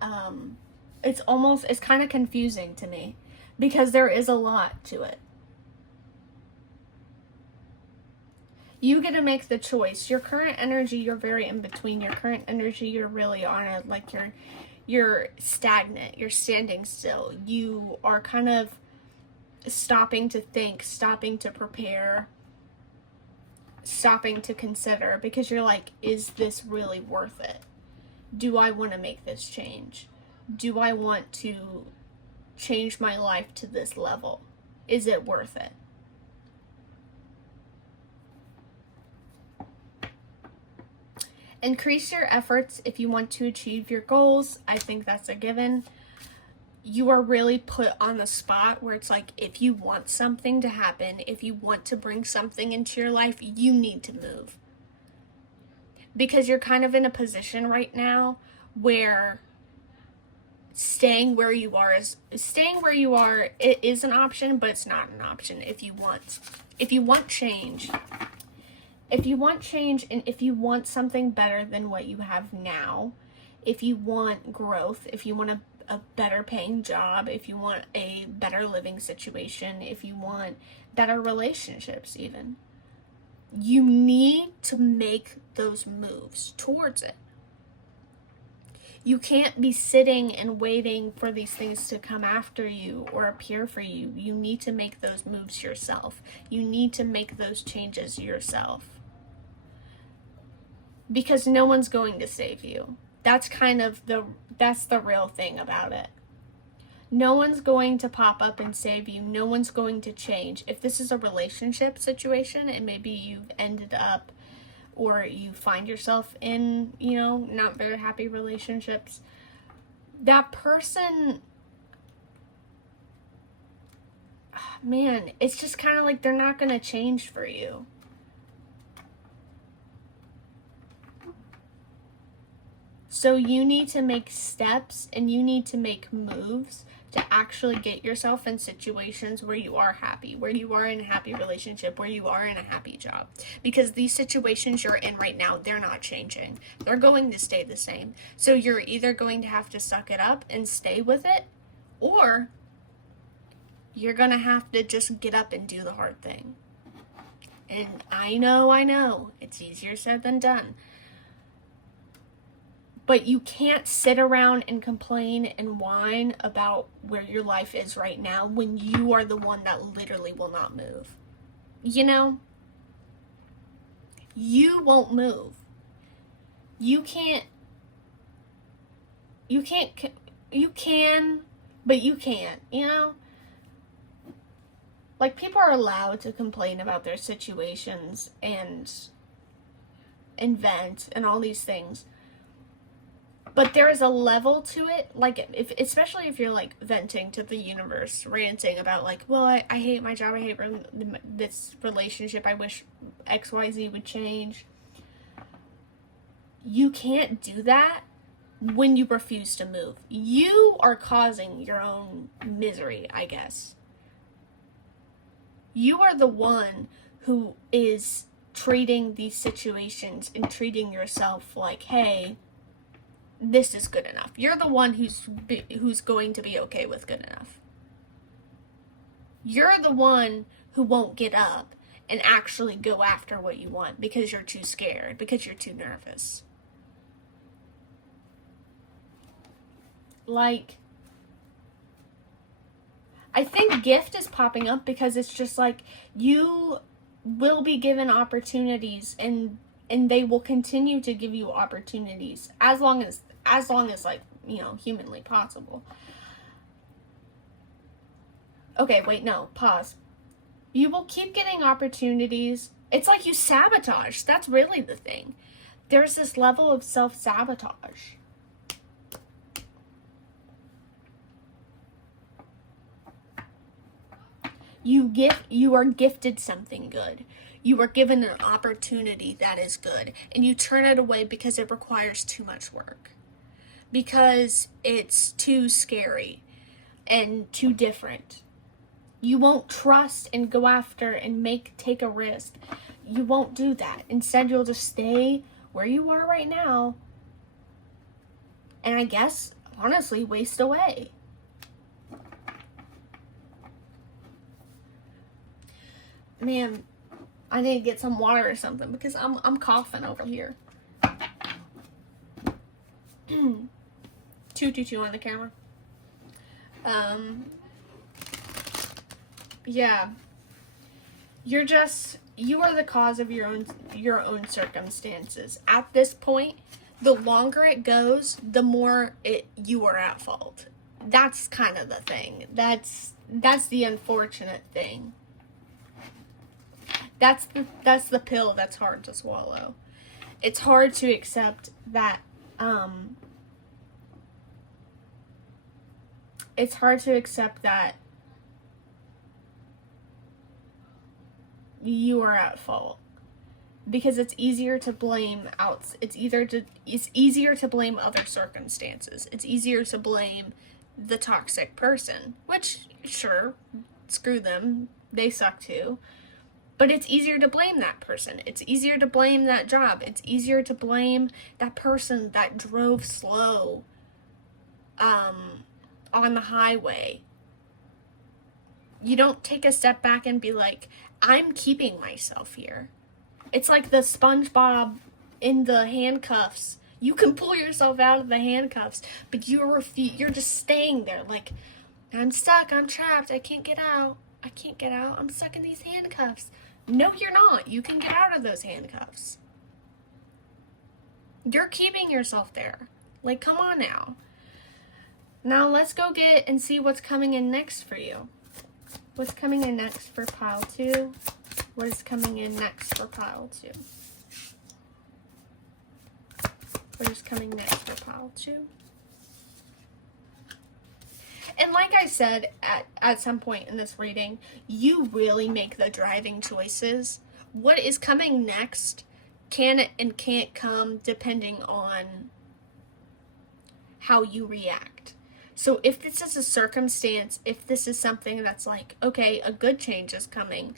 it's kind of confusing to me because there is a lot to it. You get to make the choice. Your current energy, you're very in between. Your current energy, you're really on it, like you're stagnant. You're standing still. You are kind of stopping to think, stopping to prepare, stopping to consider, because you're like, is this really worth it? Do I want to make this change? Do I want to change my life to this level? Is it worth it? Increase your efforts if you want to achieve your goals. I think that's a given. You are really put on the spot where it's like, if you want something to happen, if you want to bring something into your life, you need to move. Because you're kind of in a position right now where staying where you are, it is an option, but it's not an option if you want change. If you want change, and if you want something better than what you have now, if you want growth, if you want a better paying job, if you want a better living situation, if you want better relationships even, you need to make those moves towards it. You can't be sitting and waiting for these things to come after you or appear for you. You need to make those moves yourself. You need to make those changes yourself. Because no one's going to save you. That's the real thing about it. No one's going to pop up and save you. No one's going to change. If this is a relationship situation and maybe you've ended up, or you find yourself in, not very happy relationships, that person, man, it's just kind of like they're not going to change for you. So you need to make steps and you need to make moves to actually get yourself in situations where you are happy, where you are in a happy relationship, where you are in a happy job. Because these situations you're in right now, they're not changing. They're going to stay the same. So you're either going to have to suck it up and stay with it, or you're going to have to just get up and do the hard thing. And I know, it's easier said than done. But you can't sit around and complain and whine about where your life is right now when you are the one that literally will not move. You know? You won't move. You can, but you can't, you know? Like, people are allowed to complain about their situations and vent and all these things. But there is a level to it, like, especially if you're, like, venting to the universe, ranting about, like, well, I hate my job, I hate this relationship, I wish XYZ would change. You can't do that when you refuse to move. You are causing your own misery, I guess. You are the one who is treating these situations and treating yourself like, hey, this is good enough. You're the one who's going to be okay with good enough. You're the one who won't get up and actually go after what you want because you're too scared, because you're too nervous. Like, I think gift is popping up because it's just like, you will be given opportunities and they will continue to give you opportunities as long as like, you know, humanly possible. Okay, wait, no, pause. You will keep getting opportunities. It's like you sabotage. That's really the thing. There's this level of self-sabotage. You are gifted something good. You are given an opportunity that is good, and you turn it away because it requires too much work. Because it's too scary and too different. You won't trust and go after and take a risk. You won't do that. Instead, you'll just stay where you are right now. And I guess, honestly, waste away. Man, I need to get some water or something because I'm coughing over here. 222 on the camera. Yeah. You are the cause of your own circumstances. At this point, the longer it goes, the more you are at fault. That's kind of the thing. That's the unfortunate thing. That's the pill that's hard to swallow. It's hard to accept that it's hard to accept that you are at fault, because it's easier to blame it's easier to blame other circumstances. It's easier to blame the toxic person, which, sure, screw them, they suck too. But it's easier to blame that person. It's easier to blame that job. It's easier to blame that person that drove slow on the highway. You don't take a step back and be like, I'm keeping myself here. It's like the SpongeBob in the handcuffs. You can pull yourself out of the handcuffs, but you're just staying there. Like, I'm stuck, I'm trapped, I can't get out, I'm stuck in these handcuffs. No, you're not. You can get out of those handcuffs. You're keeping yourself there. Like, come on now. Now let's go get and see what's coming in next for you. What's coming in next for pile 2? What is coming in next for pile 2? What is coming next for pile 2? And like I said at some point in this reading, you really make the driving choices. What is coming next can and can't come depending on how you react. So if this is a circumstance, if this is something that's like, okay, a good change is coming,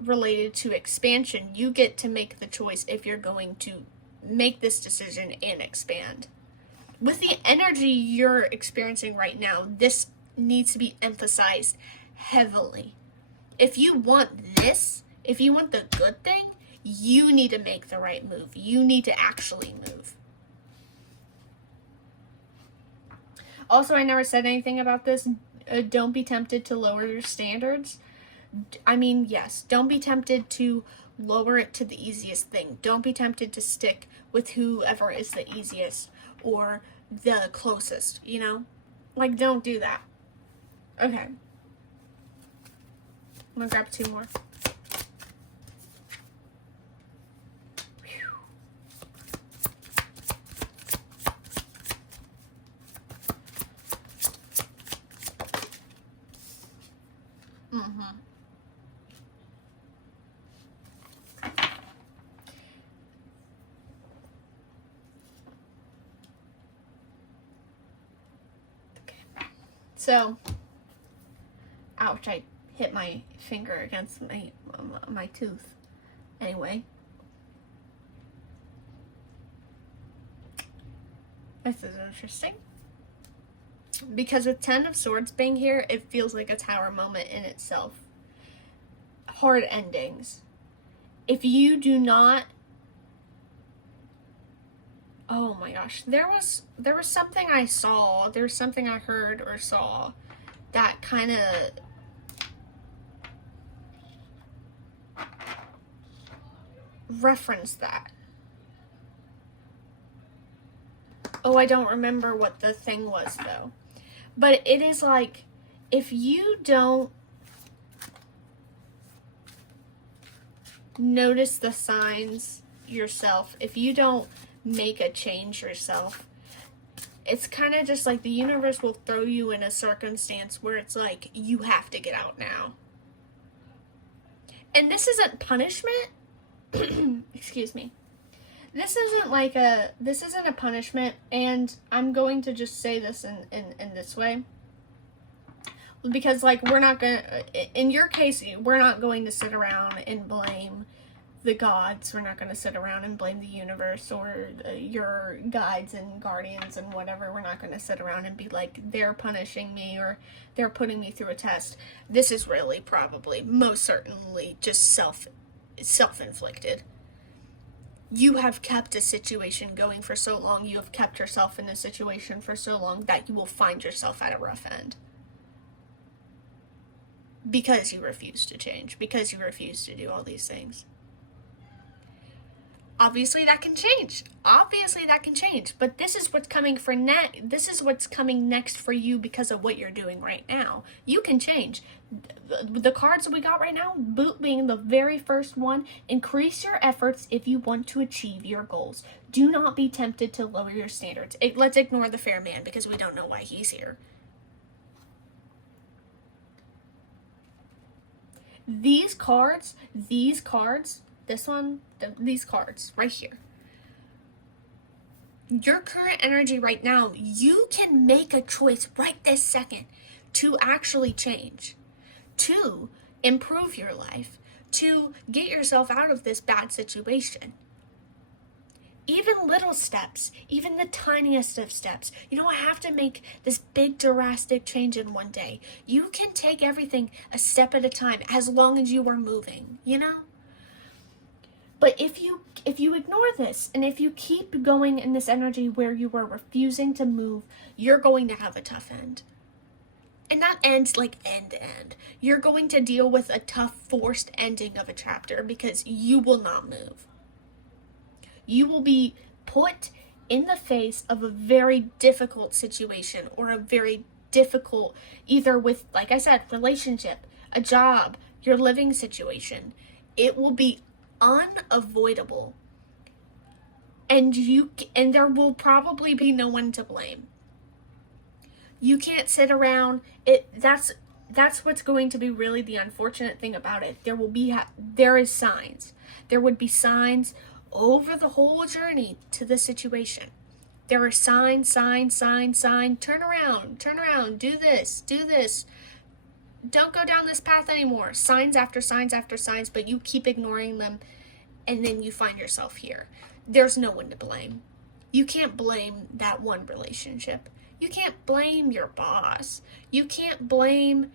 related to expansion, you get to make the choice if you're going to make this decision and expand. With the energy you're experiencing right now, this needs to be emphasized heavily. If you want this, if you want the good thing, you need to make the right move. You need to actually move. Also, I never said anything about this. Don't be tempted to lower your standards. I mean, yes, don't be tempted to lower it to the easiest thing. Don't be tempted to stick with whoever is the easiest or the closest, you know? Like, don't do that. Okay. I'm gonna grab 2 more. So, ouch, I hit my finger against my tooth. Anyway. This is interesting. Because with 10 of Swords being here, it feels like a Tower moment in itself. Hard endings. If you do not... Oh my gosh. There was something I saw. There was something I heard or saw that kind of... referenced that. Oh, I don't remember what the thing was though. But it is like, if you don't notice the signs yourself, if you don't make a change yourself, it's kind of just like the universe will throw you in a circumstance where it's like, you have to get out now. And this isn't punishment. Excuse me. This isn't a punishment, and I'm going to just say this in this way. Because, like, we're not going to, in your case, we're not going to sit around and blame the gods. We're not going to sit around and blame the universe or your guides and guardians and whatever. We're not going to sit around and be like, they're punishing me or they're putting me through a test. This is really probably, most certainly, just self-inflicted. You have kept a situation going for so long, you have kept yourself in a situation for so long that you will find yourself at a rough end. Because you refuse to change, because you refuse to do all these things. Obviously that can change. But this is what's coming this is what's coming next for you because of what you're doing right now. You can change. The cards that we got right now, Boot being the very first one, increase your efforts if you want to achieve your goals. Do not be tempted to lower your standards. Let's ignore the Fair Man because we don't know why he's here. These cards, this one, these cards right here. Your current energy right now, you can make a choice right this second to actually change, to improve your life, to get yourself out of this bad situation. Even little steps, even the tiniest of steps. You don't have to make this big drastic change in one day. You can take everything a step at a time as long as you are moving, you know? But if you ignore this, and if you keep going in this energy where you are refusing to move, you're going to have a tough end. And not ends like end. You're going to deal with a tough, forced ending of a chapter because you will not move. You will be put in the face of a very difficult situation or a very difficult, either with, like I said, relationship, a job, your living situation. It will be unavoidable. And there will probably be no one to blame. You can't sit around. That's what's going to be really the unfortunate thing about it. There is signs. There would be signs over the whole journey to the situation. There are signs, signs, signs, signs. Turn around, do this, do this. Don't go down this path anymore. Signs after signs after signs, but you keep ignoring them, and then you find yourself here. There's no one to blame. You can't blame that one relationship. You can't blame your boss. You can't blame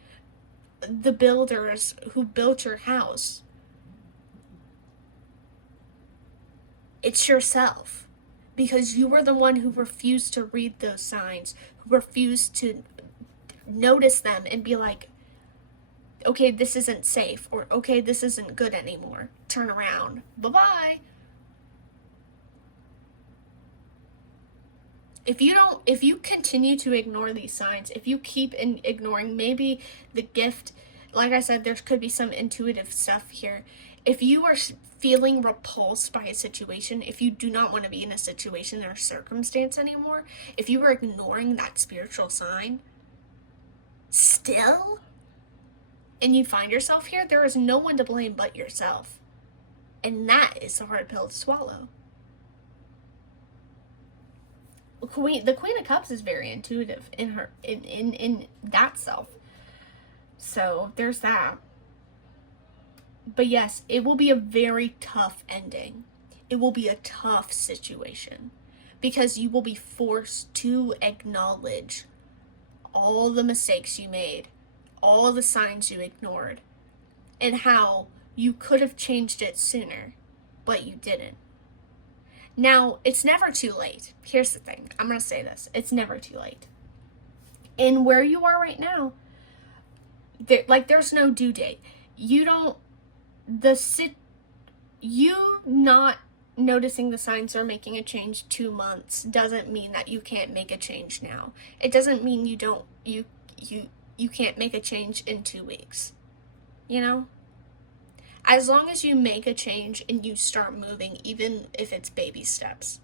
the builders who built your house. It's yourself, because you were the one who refused to read those signs, who refused to notice them and be like, okay, this isn't safe, or okay, this isn't good anymore. Turn around. Bye-bye. If you continue to ignore these signs, if you keep ignoring maybe the gift, like I said, there could be some intuitive stuff here. If you are feeling repulsed by a situation, if you do not want to be in a situation or circumstance anymore, if you are ignoring that spiritual sign still, and you find yourself here, there is no one to blame but yourself. And that is the hard pill to swallow. The Queen of Cups is very intuitive in that self. So there's that. But yes, it will be a very tough ending. It will be a tough situation, because you will be forced to acknowledge all the mistakes you made, all the signs you ignored, and how you could have changed it sooner, but you didn't. Now, it's never too late. Here's the thing. I'm going to say this. It's never too late. And where you are right now, there's no due date. You not noticing the signs or making a change 2 months doesn't mean that you can't make a change now. It doesn't mean you can't make a change in 2 weeks. You know? As long as you make a change and you start moving, even if it's baby steps,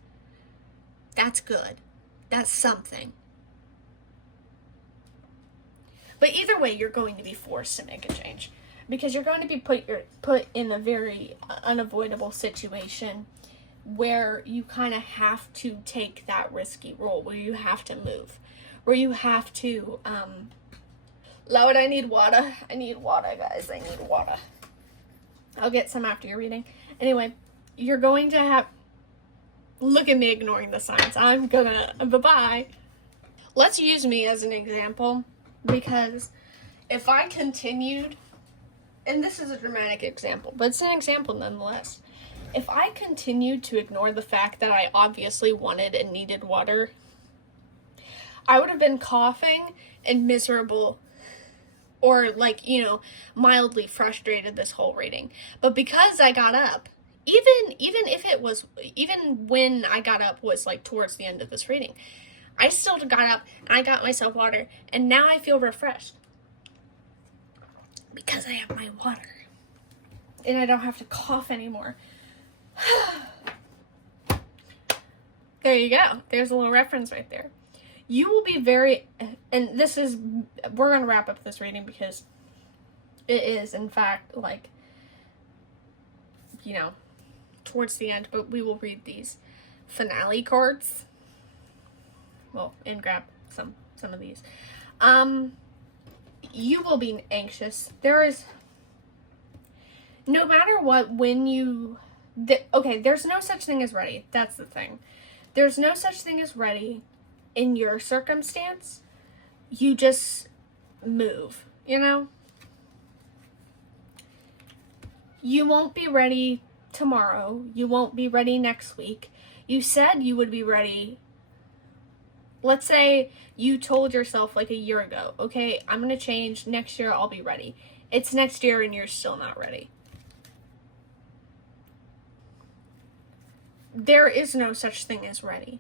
that's good. That's something. But either way, you're going to be forced to make a change, because you're going to be put in a very unavoidable situation where you kind of have to take that risky role, where you have to move, where you have to, Lord, I need water. I need water, guys. I need water. I'll get some after your reading. Anyway, you're going to have, look at me ignoring the signs. Bye-bye. Let's use me as an example, because if I continued, and this is a dramatic example, but it's an example nonetheless. If I continued to ignore the fact that I obviously wanted and needed water, I would have been coughing and miserable, or mildly frustrated this whole reading. But because I got up, even when I got up was towards the end of this reading, I still got up and I got myself water, and now I feel refreshed because I have my water and I don't have to cough anymore. There you go. There's a little reference right there. You will be we're going to wrap up this reading, because it is, in fact, towards the end, but we will read these finale cards. Well, and grab some of these. You will be anxious. There is, no matter what, there's no such thing as ready. That's the thing. There's no such thing as ready in your circumstance. You just move, You won't be ready tomorrow. You won't be ready next week. You said you would be ready. Let's say you told yourself a year ago, okay, I'm going to change. Next year I'll be ready. It's next year and you're still not ready. There is no such thing as ready.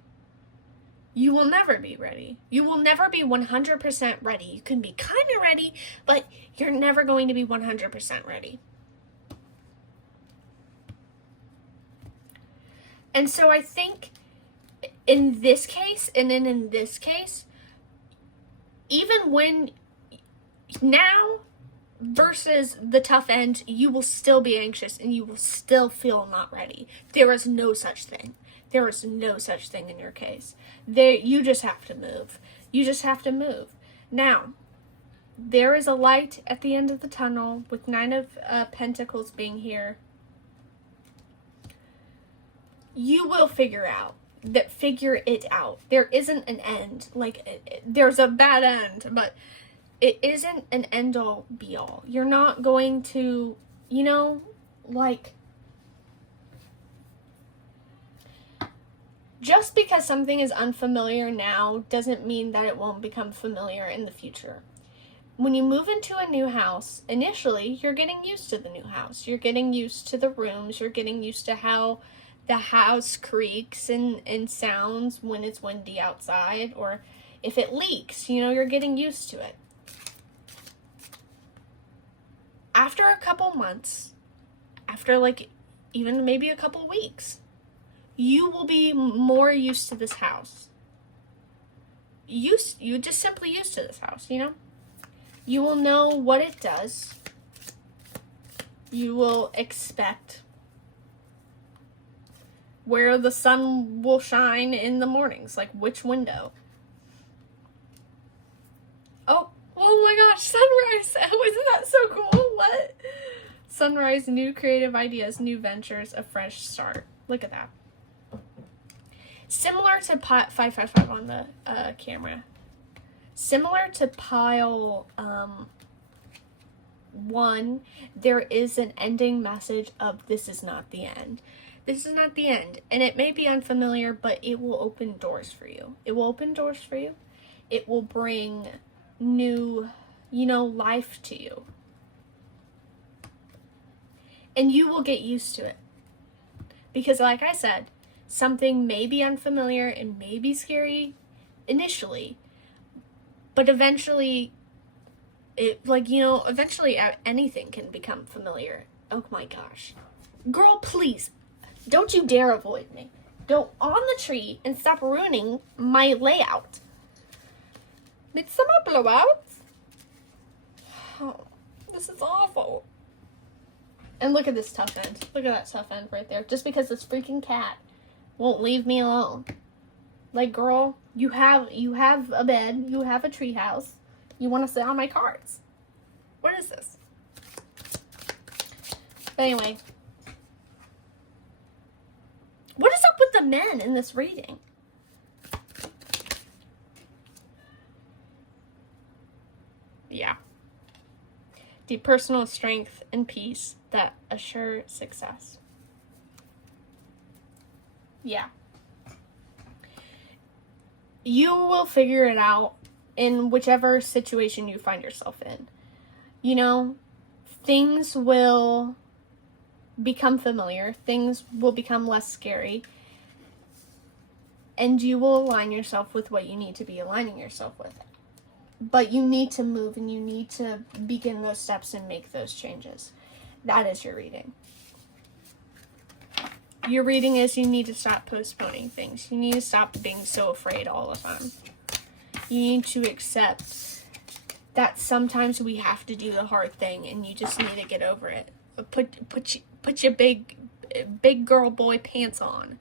You will never be ready. You will never be 100% ready. You can be kind of ready, but you're never going to be 100% ready. And so I think in this case, and then in this case, even when now versus the tough end, you will still be anxious and you will still feel not ready. There is no such thing. There is no such thing in your case. You just have to move. You just have to move. Now, there is a light at the end of the tunnel with Nine of Pentacles being here. You will figure it out. There isn't an end. Like, there's a bad end, but it isn't an end-all, be-all. You're not going to, like, just because something is unfamiliar now doesn't mean that it won't become familiar in the future. When you move into a new house, initially, you're getting used to the new house. You're getting used to the rooms. You're getting used to how the house creaks and sounds when it's windy outside, or if it leaks, you're getting used to it. After a couple months, after like even maybe a couple weeks, you will be more used to this house. You just simply used to this house, You will know what it does. You will expect where the sun will shine in the mornings, like which window. Oh my gosh, sunrise! Oh, isn't that so cool? What? Sunrise, new creative ideas, new ventures, a fresh start. Look at that. Similar to 555 on the camera. Similar to pile 1, there is an ending message of this is not the end. This is not the end. And it may be unfamiliar, but it will open doors for you. It will open doors for you. It will bring new, life to you. And you will get used to it. Because like I said, something may be unfamiliar and may be scary initially, but eventually eventually anything can become familiar. Oh my gosh. Girl, please, don't you dare avoid me. Go on the tree and stop ruining my layout. Midsummer blowouts? Oh, this is awful. And look at this tough end. Look at that tough end right there. Just because this freaking cat won't leave me alone. Like, girl, you have a bed. You have a tree house. You want to sit on my cards. What is this? But anyway. What is up with the men in this reading? Yeah. Deep personal strength and peace that assure success. Yeah. You will figure it out in whichever situation you find yourself in. Things will become familiar. Things will become less scary. And you will align yourself with what you need to be aligning yourself with. But you need to move and you need to begin those steps and make those changes. That is your reading. Your reading is you need to stop postponing things. You need to stop being so afraid all the time. You need to accept that sometimes we have to do the hard thing and you just need to get over it. Put your big girl boy pants on.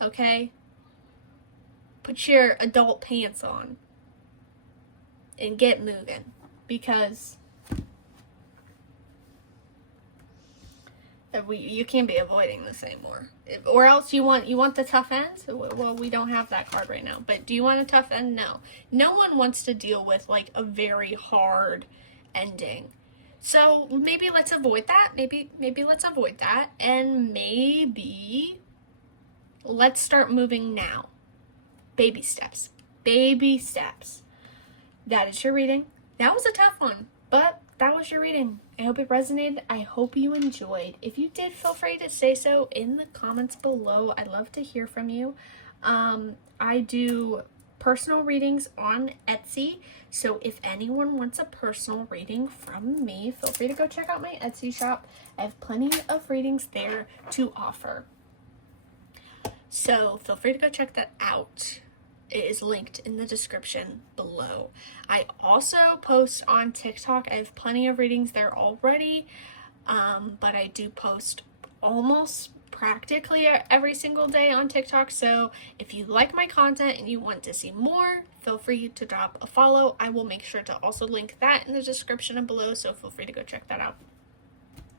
Okay? Put your adult pants on. And get moving, because you can't be avoiding this anymore. Or else you want the tough ends? Well, we don't have that card right now. But do you want a tough end? No. No one wants to deal with like a very hard ending. So maybe let's avoid that. Maybe let's avoid that, and maybe let's start moving now. Baby steps. Baby steps. That is your reading. That was a tough one, but that was your reading. I hope it resonated. I hope you enjoyed. If you did, feel free to say so in the comments below. I'd love to hear from you. I do personal readings on Etsy, so if anyone wants a personal reading from me, feel free to go check out my Etsy shop. I have plenty of readings there to offer. So feel free to go check that out. It is linked in the description below. I also post on TikTok. I have plenty of readings there already, but I do post almost practically every single day on TikTok. So if you like my content and you want to see more, feel free to drop a follow. I will make sure to also link that in the description below, so feel free to go check that out.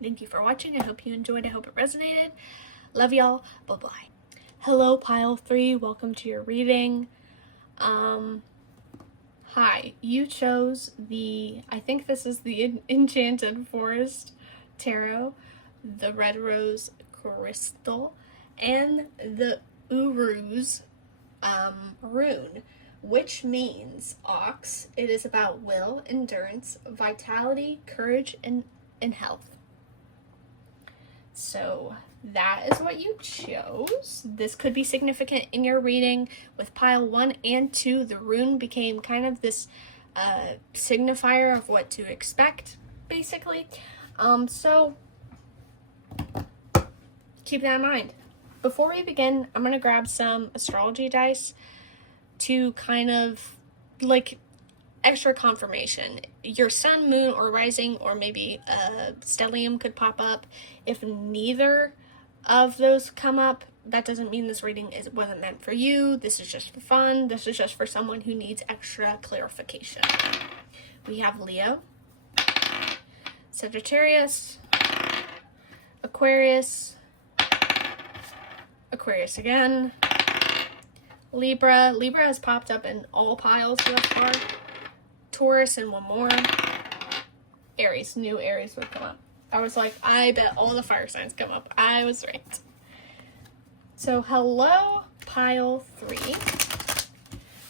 Thank you for watching. I hope you enjoyed. I hope it resonated. Love y'all. Bye-bye. Hello, Pile 3. Welcome to your reading. Hi. You chose I think this is the Enchanted Forest Tarot, the Red Rose Crystal, and the Uruz rune, which means ox. It is about will, endurance, vitality, courage, and health. So that is what you chose. This could be significant in your reading. With pile 1 and 2, the rune became kind of this signifier of what to expect, basically. So keep that in mind. Before we begin, I'm going to grab some astrology dice to kind of like extra confirmation. Your sun, moon, or rising, or maybe a stellium could pop up. If neither of those come up, that doesn't mean this reading wasn't meant for you. This is just for fun. This is just for someone who needs extra clarification. We have Leo, Sagittarius, Aquarius, Aquarius again, Libra. Libra has popped up in all piles thus far. Taurus and one more. Aries. Knew Aries would come up. I was like, I bet all the fire signs come up. I was right. So hello, pile 3.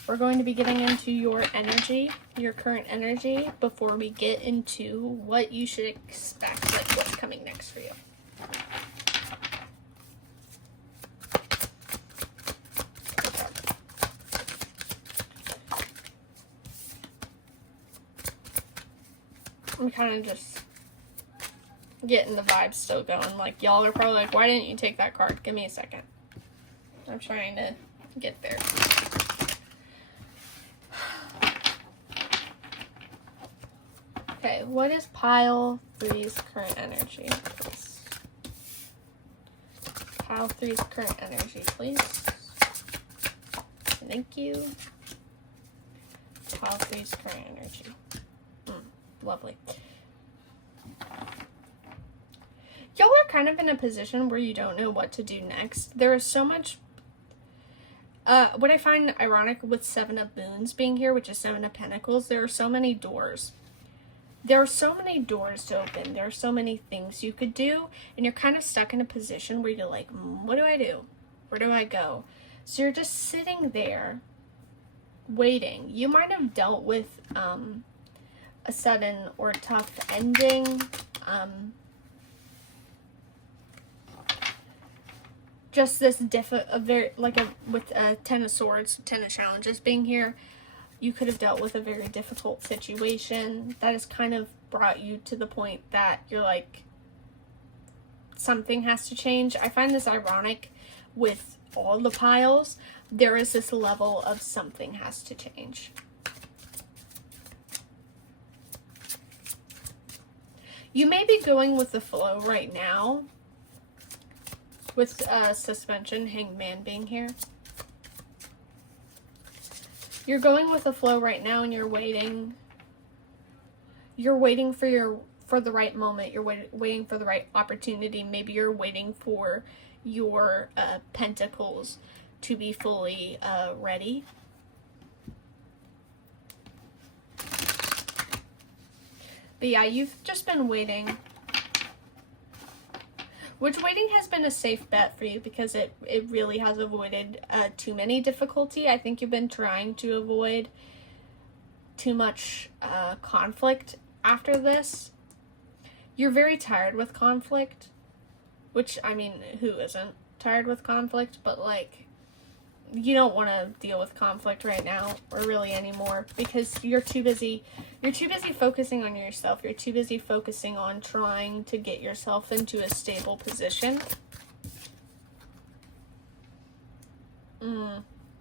We're going to be getting into your energy, your current energy, before we get into what you should expect, like what's coming next for you. I'm kind of just getting the vibes still going. Like, y'all are probably like, why didn't you take that card? Give me a second. I'm trying to get there. Okay, what is pile 3's current energy, please? Pile 3's current energy, please. Thank you. Pile 3's current energy. Lovely. Y'all are kind of in a position where you don't know what to do next. There is so much. What I find ironic with 7 of Moons being here, which is 7 of Pentacles, there are so many doors. There are so many doors to open. There are so many things you could do, and you're kind of stuck in a position where you're like, what do I do? Where do I go? So you're just sitting there waiting. You might have dealt with a sudden or tough ending, just this with a 10 of Swords, 10 of Challenges being here, you could have dealt with a very difficult situation that has kind of brought you to the point that you're like, something has to change. I find this ironic with all the piles. There is this level of something has to change. You may be going with the flow right now with Suspension, Hangman being here. You're going with the flow right now, and you're waiting. You're waiting for the right moment. You're waiting for the right opportunity. Maybe you're waiting for your pentacles to be fully ready. But yeah, you've just been waiting. Which waiting has been a safe bet for you because it really has avoided too many difficulty. I think you've been trying to avoid too much conflict after this. You're very tired with conflict. Which, I mean, who isn't tired with conflict? But, like, you don't want to deal with conflict right now or really anymore because you're too busy focusing on yourself. You're too busy focusing on trying to get yourself into a stable position.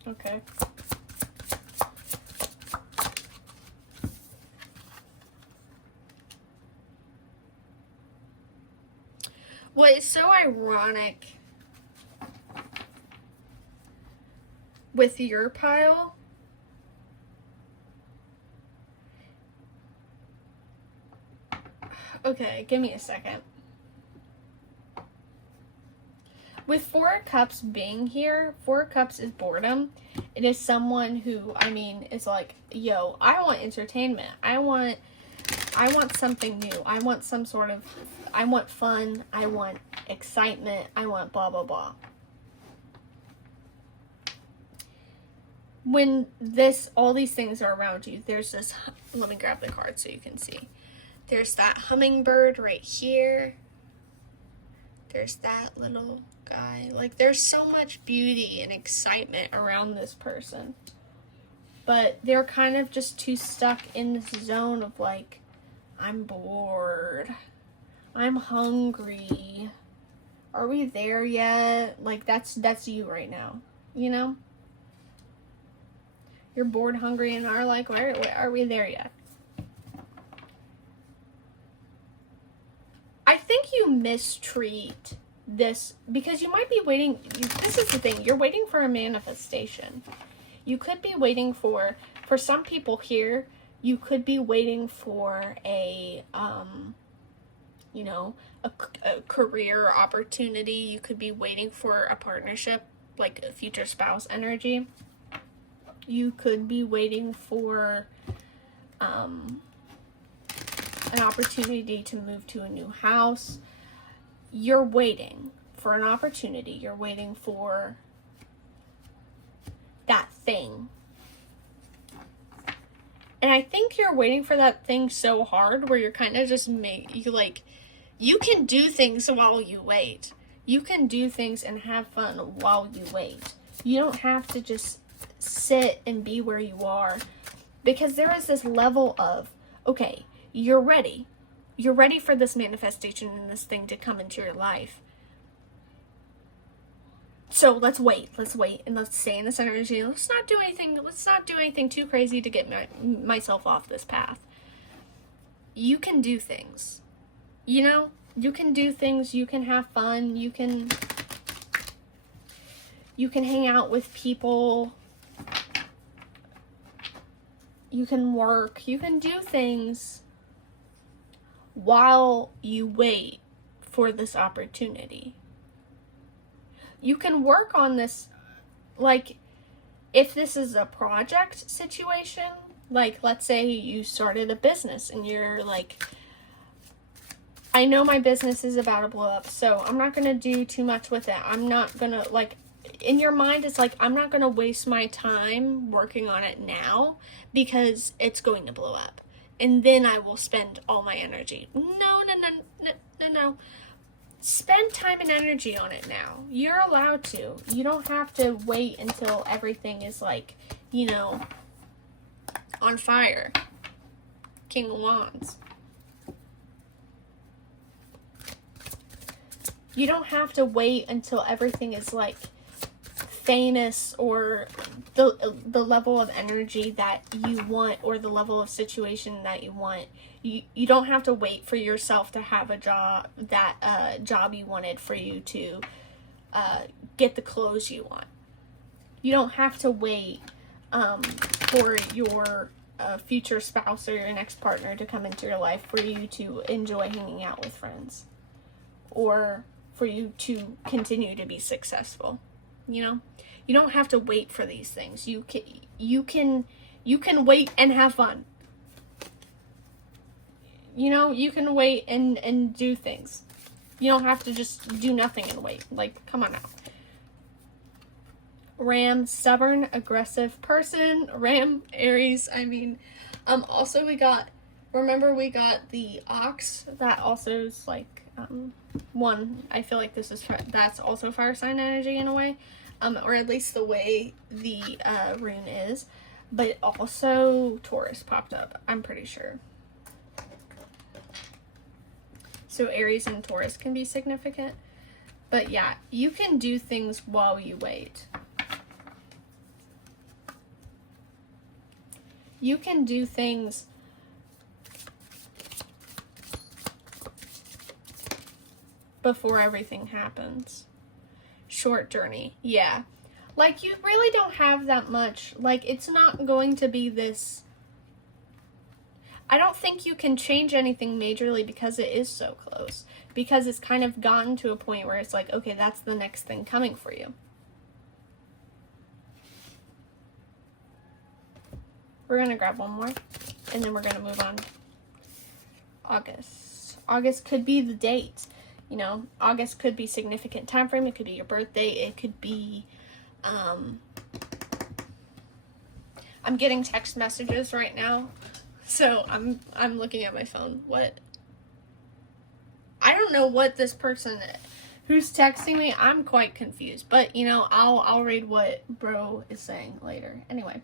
Okay. What is so ironic with your pile, okay, give me a second. With Four of Cups being here, Four of Cups is boredom. It is someone who, I mean, is like, yo, I want entertainment. I want something new. I want some sort of, I want fun. I want excitement. I want blah, blah, blah. When all these things are around you, there's this, let me grab the card so you can see. There's that hummingbird right here. There's that little guy. Like, there's so much beauty and excitement around this person. But they're kind of just too stuck in this zone of like, I'm bored. I'm hungry. Are we there yet? Like, that's you right now. You know? You're bored, hungry, and are like, why are we there yet? I think you mistreat this because you might be waiting. This is the thing. You're waiting for a manifestation. You could be waiting for some people here, you could be waiting for a career opportunity. You could be waiting for a partnership, like a future spouse energy. You could be waiting for an opportunity to move to a new house. You're waiting for an opportunity. You're waiting for that thing. And I think you're waiting for that thing so hard where you're kind of just you can do things while you wait. You can do things and have fun while you wait. You don't have to just sit and be where you are, because there is this level of, okay, you're ready. You're ready for this manifestation and this thing to come into your life. So let's wait, and let's stay in this energy. Let's not do anything too crazy to get myself off this path. You can do things. You know, you can do things, you can have fun, you can hang out with people, you can work, you can do things while you wait for this opportunity. You can work on this, like, if this is a project situation, like, let's say you started a business and you're like, I know my business is about to blow up, so I'm not going to do too much with it. I'm not going to, like, in your mind, it's like, I'm not going to waste my time working on it now because it's going to blow up. And then I will spend all my energy. No. Spend time and energy on it now. You're allowed to. You don't have to wait until everything is like, on fire. King of Wands. You don't have to wait until everything is like famous or the level of energy that you want or the level of situation that you want. You don't have to wait for yourself to have a job you wanted for you to get the clothes you want. You don't have to wait for your future spouse or your next partner to come into your life for you to enjoy hanging out with friends or for you to continue to be successful. You don't have to wait for these things. You can wait and have fun. You can wait and do things. You don't have to just do nothing and wait. Like, come on now. Ram, stubborn, aggressive person. Ram, Aries. Also we got the ox. That also is like, one, I feel like that's also fire sign energy in a way. Or at least the way the rune is. But also Taurus popped up, I'm pretty sure. So Aries and Taurus can be significant. But yeah, you can do things while you wait. You can do things before everything happens. Short journey. Yeah. Like, you really don't have that much. Like, it's not going to be this. I don't think you can change anything majorly because it is so close. Because it's kind of gotten to a point where it's like, okay, that's the next thing coming for you. We're going to grab one more, and then we're going to move on. August. August could be the date. You know, August could be significant time frame. It could be your birthday. It could be, I'm getting text messages right now, so I'm looking at my phone. What? I don't know what this person who's texting me. I'm quite confused, but you know, I'll read what bro is saying later. Anyway,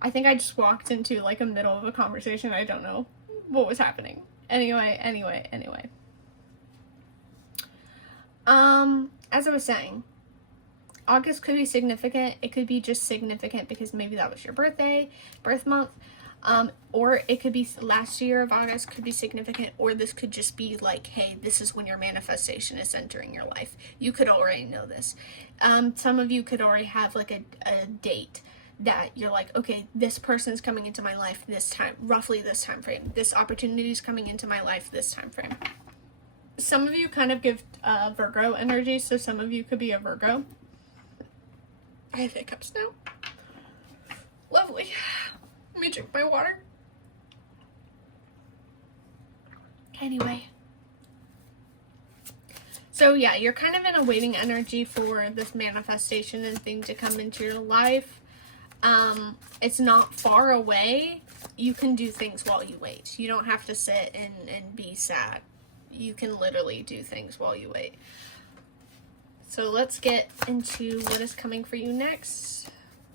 I think I just walked into like a middle of a conversation. I don't know what was happening. Anyway. As I was saying, August could be significant. It could be just significant because maybe that was your birth month. Or it could be last year of August could be significant, or this could just be like, hey, this is when your manifestation is entering your life. You could already know this. Some of you could already have like a date that you're like, okay, this person is coming into my life this time, roughly this time frame. This opportunity is coming into my life this time frame. Some of you kind of give Virgo energy, so some of you could be a Virgo. I have hiccups now. Lovely. Let me drink my water. Anyway. So yeah, you're kind of in a waiting energy for this manifestation and thing to come into your life. It's not far away. You can do things while you wait. You don't have to sit and be sad. You can literally do things while you wait. So let's get into what is coming for you next.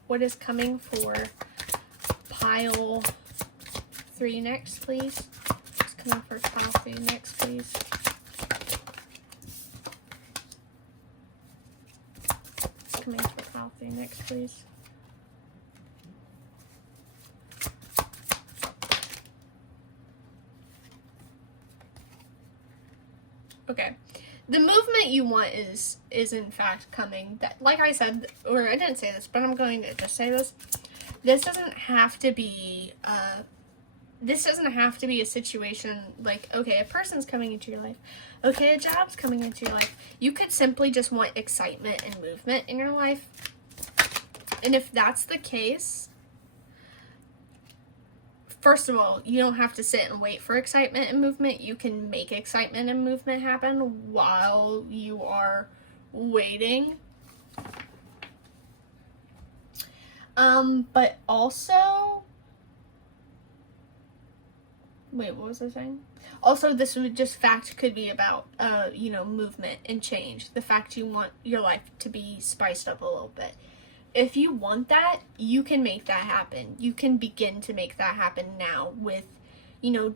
What is coming for pile 3 next, please? What's coming for pile 3 next, please? What's coming for pile 3 next, please? Okay. The movement you want is in fact coming. That, like I said, or I didn't say this, but I'm going to just say this. This doesn't have to be a situation like, okay, a person's coming into your life. Okay, a job's coming into your life. You could simply just want excitement and movement in your life. And if that's the case, first of all, you don't have to sit and wait for excitement and movement. You can make excitement and movement happen while you are waiting. But also, wait, what was I saying? Also, this would just fact could be about, movement and change. The fact you want your life to be spiced up a little bit. If you want that, you can make that happen. You can begin to make that happen now with,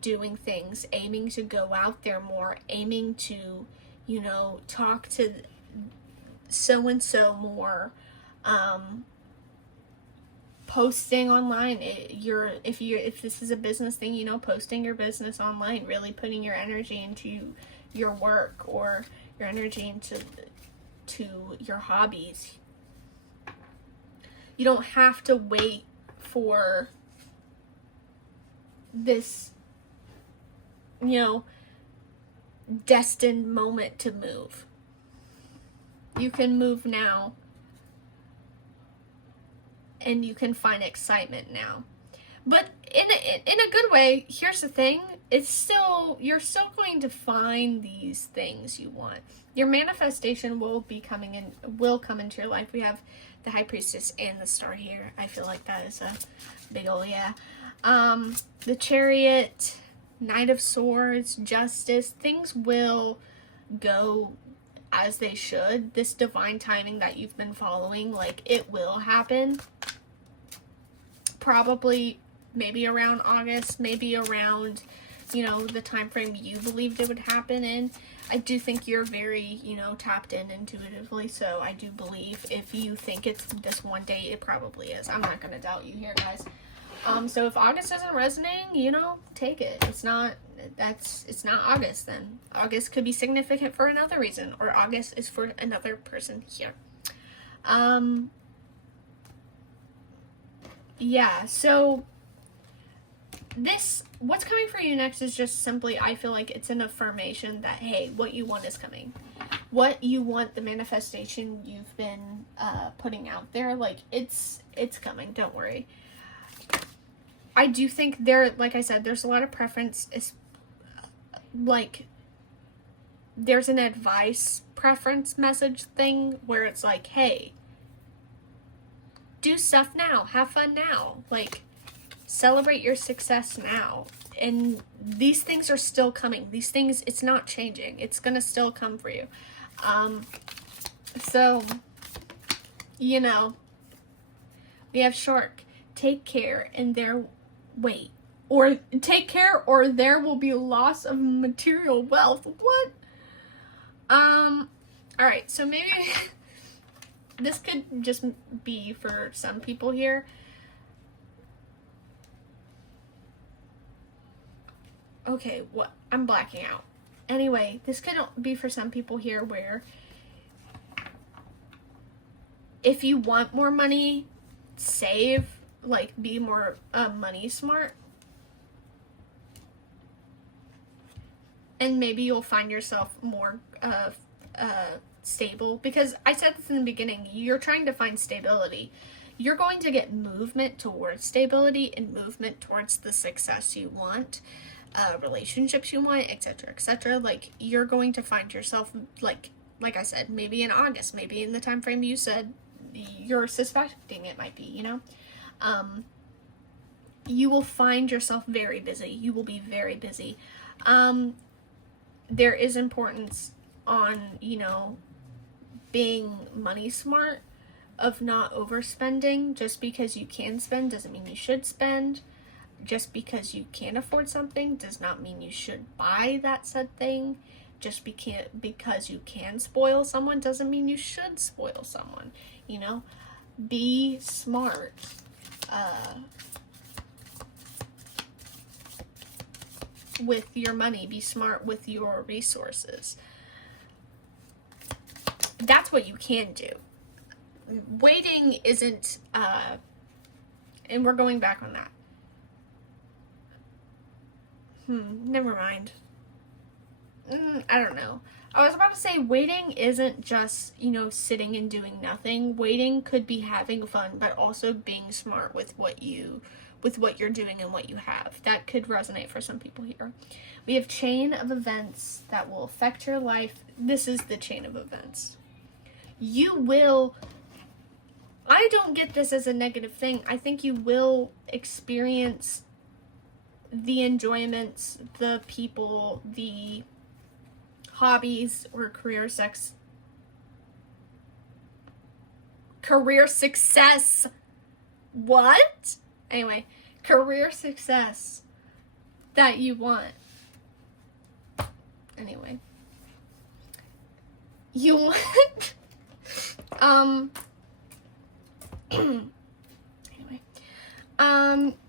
doing things, aiming to go out there more, aiming to, talk to so-and-so more, posting online. If this is a business thing, posting your business online, really putting your energy into your work or your energy into your hobbies. You don't have to wait for this, destined moment to move. You can move now, and you can find excitement now. But in a good way, here's the thing, you're still going to find these things you want. Your manifestation will come into your life. We have the High Priestess and the Star here. I feel like that is a big ol' yeah. The Chariot, Knight of Swords, Justice, things will go as they should. This divine timing that you've been following, it will happen. Probably maybe around August, maybe around, the time frame you believed it would happen in. I do think you're very, tapped in intuitively, so I do believe if you think it's this one date, it probably is. I'm not going to doubt you here, guys. So if August isn't resonating, take it. It's not August then. August could be significant for another reason, or August is for another person here. yeah, so what's coming for you next is just simply, I feel like it's an affirmation that, hey, what you want is coming. What you want, the manifestation you've been putting out there, like, it's coming, don't worry. I do think like I said, there's a lot of preference. It's like, there's an advice preference message thing where it's like, hey, do stuff now, have fun now, like, celebrate your success now. And these things are still coming. These things, it's not changing. It's gonna still come for you. So, you know, we have Shark. Take care and take care or there will be loss of material wealth. What? Alright, so maybe this could just be for some people here. Okay, what? I'm blacking out. Anyway, this could be for some people here where if you want more money, save, like, be more money smart. And maybe you'll find yourself more stable. Because I said this in the beginning, you're trying to find stability. You're going to get movement towards stability and movement towards the success you want, relationships you want, etc., etc. Like, you're going to find yourself, like I said, maybe in August, maybe in the time frame you said you're suspecting it might be, you know? You will find yourself very busy. You will be very busy. There is importance on, you know, being money smart, of not overspending. Just because you can spend doesn't mean you should spend. Just because you can't afford something does not mean you should buy that said thing. Just because you can spoil someone doesn't mean you should spoil someone. You know, be smart. With your money, be smart with your resources. That's what you can do. Waiting isn't, and we're going back on that. Never mind. I don't know. I was about to say waiting isn't just, you know, sitting and doing nothing. Waiting could be having fun, but also being smart with what you're doing and what you have. That could resonate for some people here. We have chain of events that will affect your life. This is the chain of events. I don't get this as a negative thing. I think you will experience the enjoyments, the people, the hobbies, or career success. What? Anyway, career success that you want. Anyway. You want...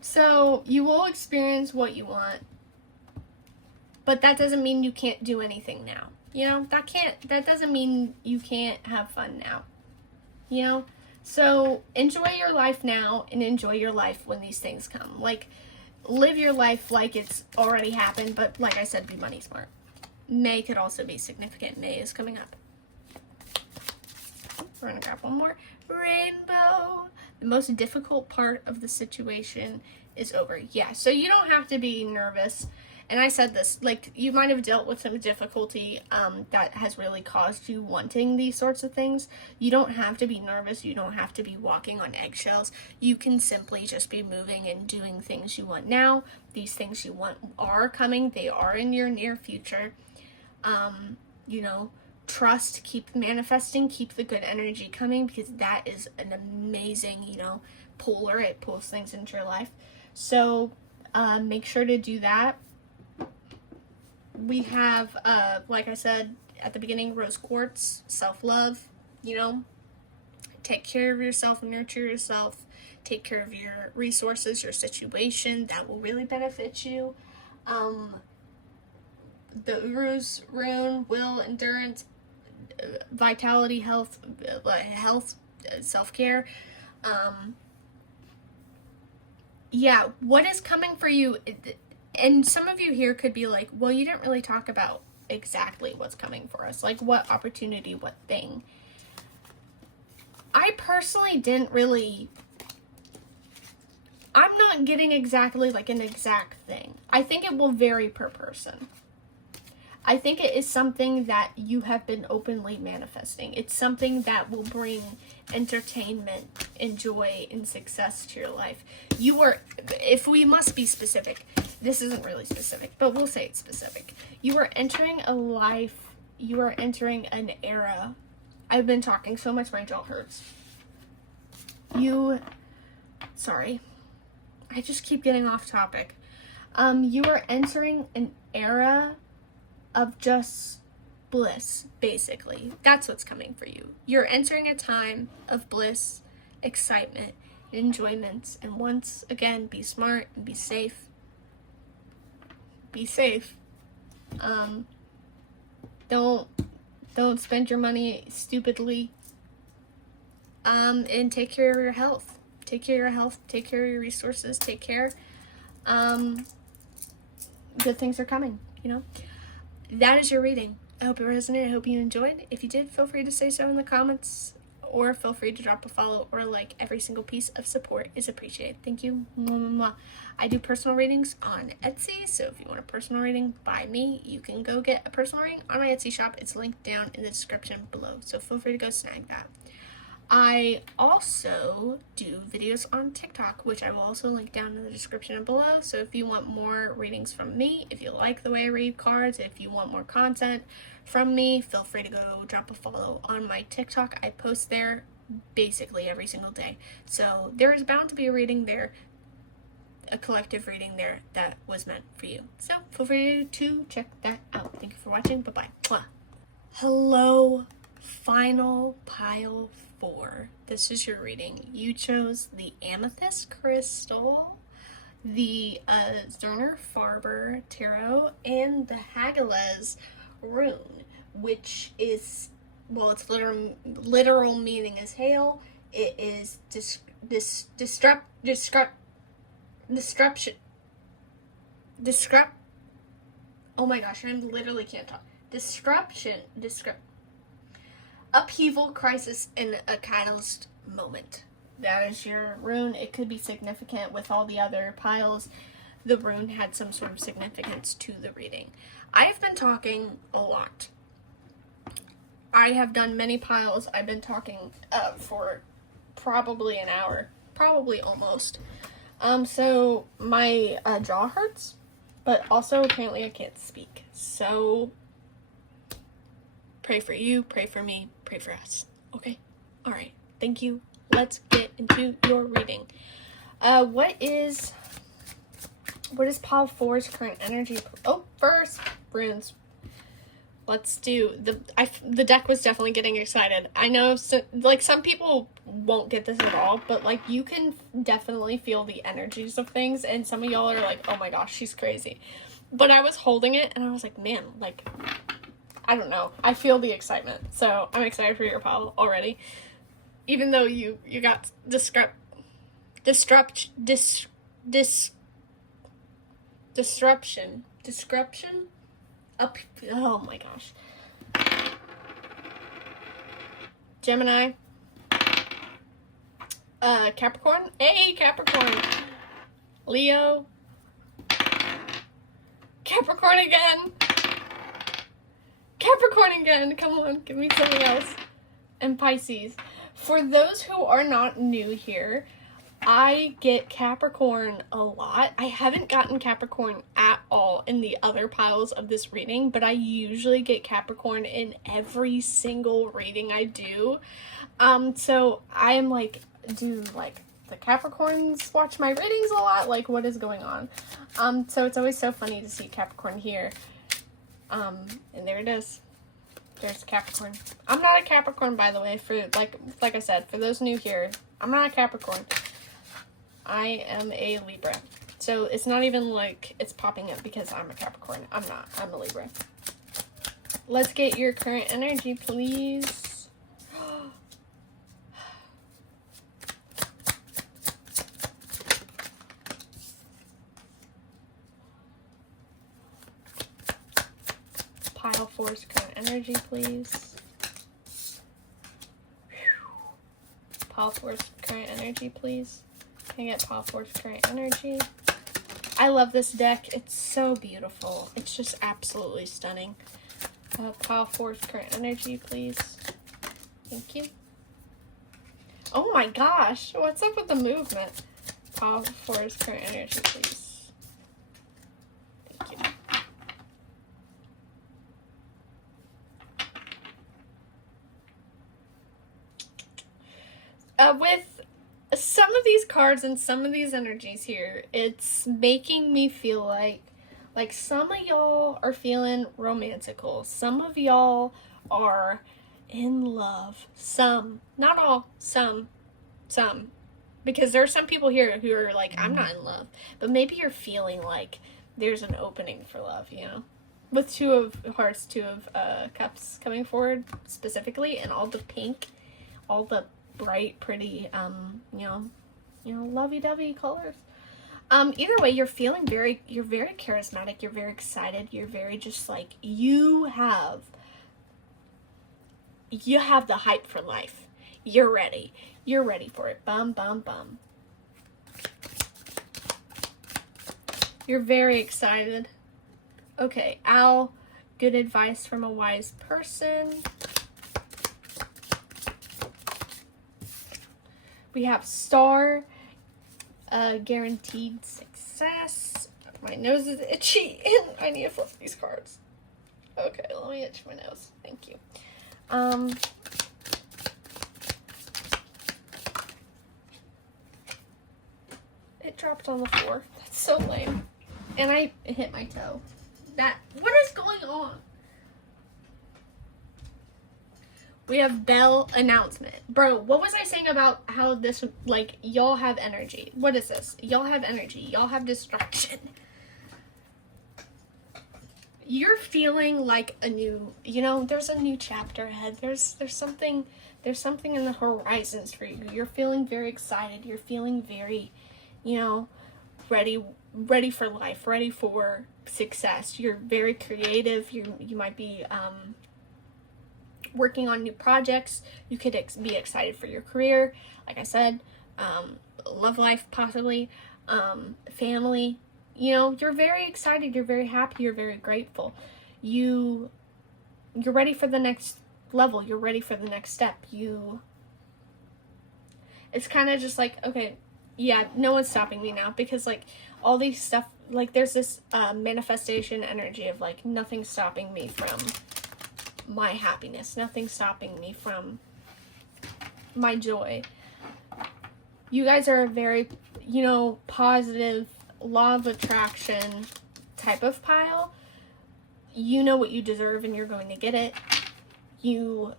so you will experience what you want, but that doesn't mean you can't do anything now. You know, that doesn't mean you can't have fun now. You know? So enjoy your life now and enjoy your life when these things come. Like, live your life like it's already happened, but like I said, be money smart. May could also be significant. May is coming up. We're gonna grab one more. Rainbow. The most difficult part of the situation is over. Yeah, so you don't have to be nervous. And I said this, like, you might have dealt with some difficulty that has really caused you wanting these sorts of things. You don't have to be nervous. You don't have to be walking on eggshells. You can simply just be moving and doing things you want now. These things you want are coming. They are in your near future. You know, trust, keep manifesting, keep the good energy coming, because that is an amazing, you know, puller. It pulls things into your life. So make sure to do that. We have, like I said at the beginning, rose quartz, self-love, you know, take care of yourself, nurture yourself, take care of your resources, your situation. That will really benefit you. The Uru's rune, will, endurance, vitality, health, self-care. yeah, what is coming for you? And some of you here could be like, well, you didn't really talk about exactly what's coming for us. Like what opportunity, what thing. I personally didn't really, I'm not getting exactly like an exact thing. I think it will vary per person. I think it is something that you have been openly manifesting. It's something that will bring entertainment and joy and success to your life. You are, if we must be specific, this isn't really specific, but we'll say it's specific. You are entering a life, you are entering an era. I've been talking so much, my jaw hurts. Sorry, I just keep getting off topic. You are entering an era of just bliss, basically. That's what's coming for you. You're entering a time of bliss, excitement, enjoyment, and once again, be smart and be safe. Be safe. Don't spend your money stupidly. And take care of your health. Take care of your health. Take care of your resources. Take care. Good things are coming, you know? That is your reading. I hope it resonated. I hope you enjoyed. If you did, feel free to say so in the comments, or feel free to drop a follow or like. Every single piece of support is appreciated. Thank you. I do personal readings on Etsy, so if you want a personal reading by me, you can go get a personal reading on my Etsy shop. It's linked down in the description below, so feel free to go snag that. I also do videos on TikTok, which I will also link down in the description below. So if you want more readings from me, if you like the way I read cards, if you want more content from me, feel free to go drop a follow on my TikTok. I post there basically every single day. So there is bound to be a reading there, a collective reading there that was meant for you. So feel free to check that out. Thank you for watching. Bye-bye. Hello, final pile 4. This is your reading. You chose the Amethyst Crystal, the Zerner Farber Tarot, and the Hagalaz Rune, which is, well, its literal meaning is hail. It is disruption. Oh my gosh, I literally can't talk. Upheaval, crisis, and a catalyst moment. That is your rune. It could be significant with all the other piles. The rune had some sort of significance to the reading. I have been talking a lot. I have done many piles. I've been talking for probably an hour. Probably almost. So my jaw hurts, but also apparently I can't speak. So pray for you, pray for me, pray for us. Okay? Alright. Thank you. Let's get into your reading. What is pile 4's current energy? Oh, first, runes. Let's do, the deck was definitely getting excited. I know, like, some people won't get this at all, but, like, you can definitely feel the energies of things, and some of y'all are like, oh my gosh, she's crazy. But I was holding it, and I was like, man, like, I don't know. I feel the excitement. So I'm excited for your pile already. Even though you got disruption. Oh my gosh. Gemini. Capricorn. Hey, Capricorn. Leo. Capricorn again. Capricorn again. Come on, give me something else. And Pisces. For those who are not new here, I get Capricorn a lot. I haven't gotten Capricorn at all in the other piles of this reading, but I usually get Capricorn in every single reading I do. So I am like, do like the Capricorns watch my readings a lot? Like, what is going on? So it's always so funny to see Capricorn here. And there it is. There's Capricorn. I'm not a Capricorn, by the way, for like I said, for those new here, I'm not a Capricorn. I am a Libra. So it's not even like it's popping up because I'm a Capricorn. I'm not. I'm a Libra. Let's get your current energy, please. Pile Force current energy, please. Pile Force current energy, please. Can I get Pile Force current energy? I love this deck. It's so beautiful. It's just absolutely stunning. Pile Force current energy, please. Thank you. Oh my gosh, what's up with the movement? Pile Force current energy, please. Thank you. With some of these cards and some of these energies here, it's making me feel like some of y'all are feeling romantical. Some of y'all are in love. Some, not all, some. Because there are some people here who are like, I'm not in love. But maybe you're feeling like there's an opening for love, you know? With Two of Hearts, Two of Cups coming forward specifically, and all the pink, all the bright, pretty, lovey-dovey colors. Either way, you're very charismatic, you're very excited, you're very just like, you have the hype for life. You're ready for it. Bum, bum, bum. You're very excited. Okay, Al, good advice from a wise person. We have Star, guaranteed success. My nose is itchy and I need to flip these cards. Okay, let me itch my nose. Thank you. It dropped on the floor. That's so lame. And I hit my toe. What is going on? We have bell announcement. Bro, what was I saying about how this, like, y'all have energy? What is this? Y'all have energy. Y'all have distraction. You're feeling like a new, there's a new chapter ahead. There's something in the horizons for you. You're feeling very excited. You're feeling very, ready for life, ready for success. You're very creative. You might be, working on new projects. You could be excited for your career, like I said, love life possibly, family. You're very excited, you're very happy, you're very grateful. You're ready for the next level, you're ready for the next step. It's kind of just like, okay, yeah, no one's stopping me now, because like all these stuff, like there's this manifestation energy of like nothing's stopping me from my happiness, nothing stopping me from my joy. You guys are a very, positive, law of attraction type of pile. You know what you deserve and you're going to get it. Oh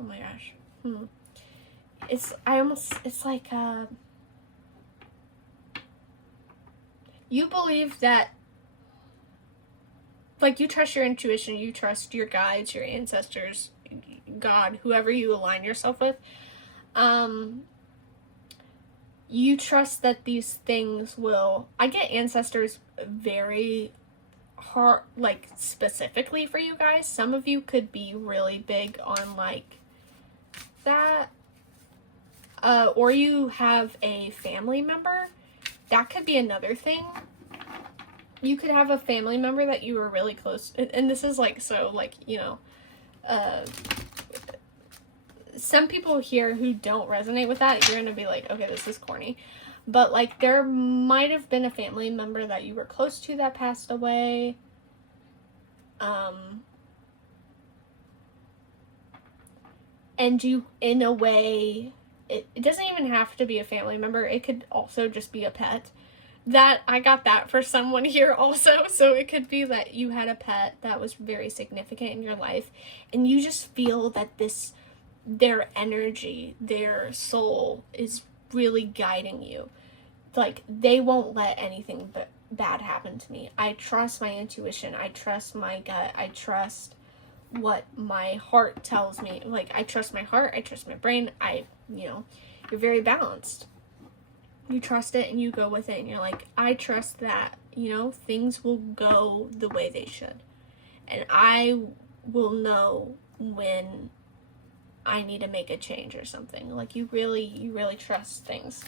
my gosh. It's like, you believe that, like, you trust your intuition, you trust your guides, your ancestors, God, whoever you align yourself with. You trust that these things will, I get ancestors very hard, like, specifically for you guys. Some of you could be really big on, like, that, or you have a family member. That could be another thing. You could have a family member that you were really close, and this is like, so like, some people here who don't resonate with that, you're gonna be like, okay, this is corny. But like, there might have been a family member that you were close to that passed away. And you, in a way, it doesn't even have to be a family member. It could also just be a pet. That, I got that for someone here also. So it could be that you had a pet that was very significant in your life, and you just feel that their energy, their soul is really guiding you. Like, they won't let anything bad happen to me. I trust my intuition. I trust my gut. I trust what my heart tells me. Like, I trust my heart. I trust my brain. You're very balanced. You trust it and you go with it, and you're like, I trust that, you know, things will go the way they should. And I will know when I need to make a change or something. Like, you really trust things.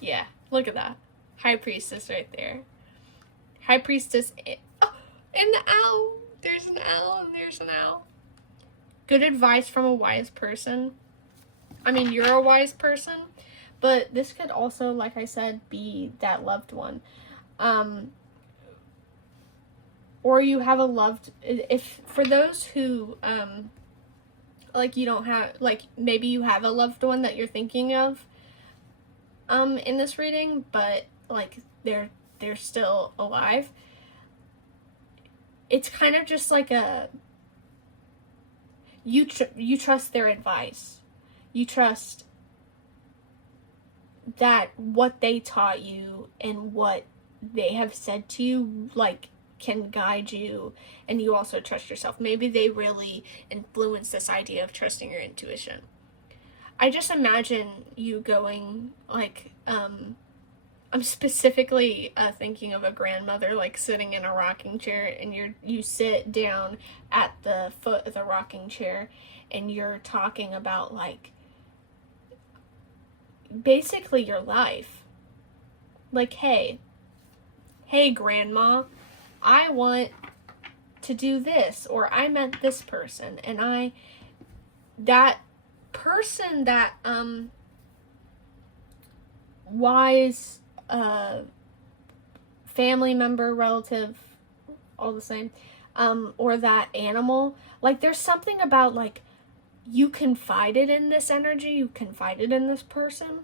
Yeah, look at that. High Priestess right there. High Priestess. Oh, and the owl. There's an owl and there's an owl. Good advice from a wise person. I mean, you're a wise person, but this could also, like I said, be that loved one. Or you have a loved, if for those who, like, you don't have, like, maybe you have a loved one that you're thinking of, in this reading, but, like, they're still alive. It's kind of just like a, you trust their advice. You trust that what they taught you and what they have said to you, like, can guide you, and you also trust yourself. Maybe they really influence this idea of trusting your intuition. I just imagine you going, like, I'm specifically thinking of a grandmother, like, sitting in a rocking chair, and you sit down at the foot of the rocking chair, and you're talking about, like, basically your life. Like, hey grandma, I want to do this, or I met this person, and that person, that wise family member, relative, all the same, or that animal, like, there's something about, like, you confided in this energy, you confided in this person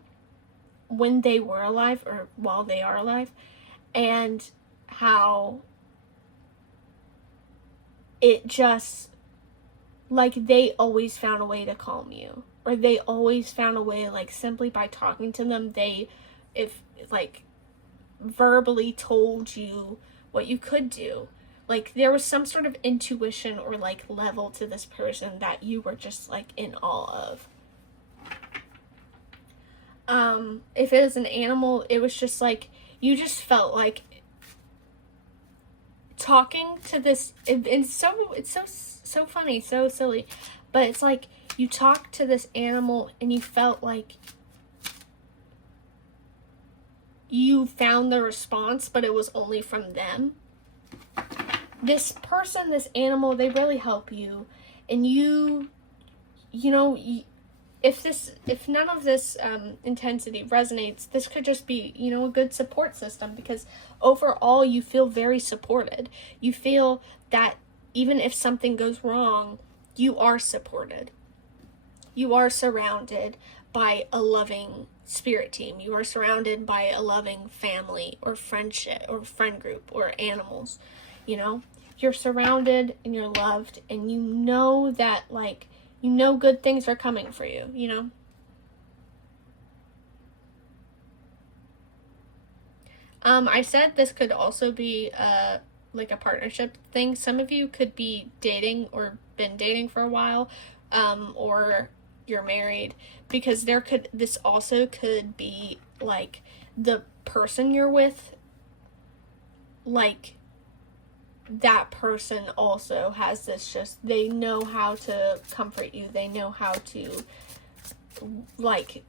when they were alive, or while they are alive, and how it just, like, they always found a way to calm you, or they always found a way, like, simply by talking to them, if like, verbally told you what you could do. Like, there was some sort of intuition or, like, level to this person that you were just, like, in awe of. If it was an animal, it was just, like, you just felt like talking to this, it's so funny, so silly, but it's like you talked to this animal and you felt like you found the response, but it was only from them. This person, this animal, they really help you, and you know, if none of this intensity resonates, this could just be, you know, a good support system, because overall you feel very supported. You feel that even if something goes wrong, you are supported. You are surrounded by a loving spirit team. You are surrounded by a loving family or friendship or friend group or animals, you know? You're surrounded and you're loved, and you know that, like, you know good things are coming for you, you know? I said this could also be, like, a partnership thing. Some of you could be dating or been dating for a while, or you're married, because this also could be, like, the person you're with, like, that person also has this, just, they know how to comfort you, they know how to, like,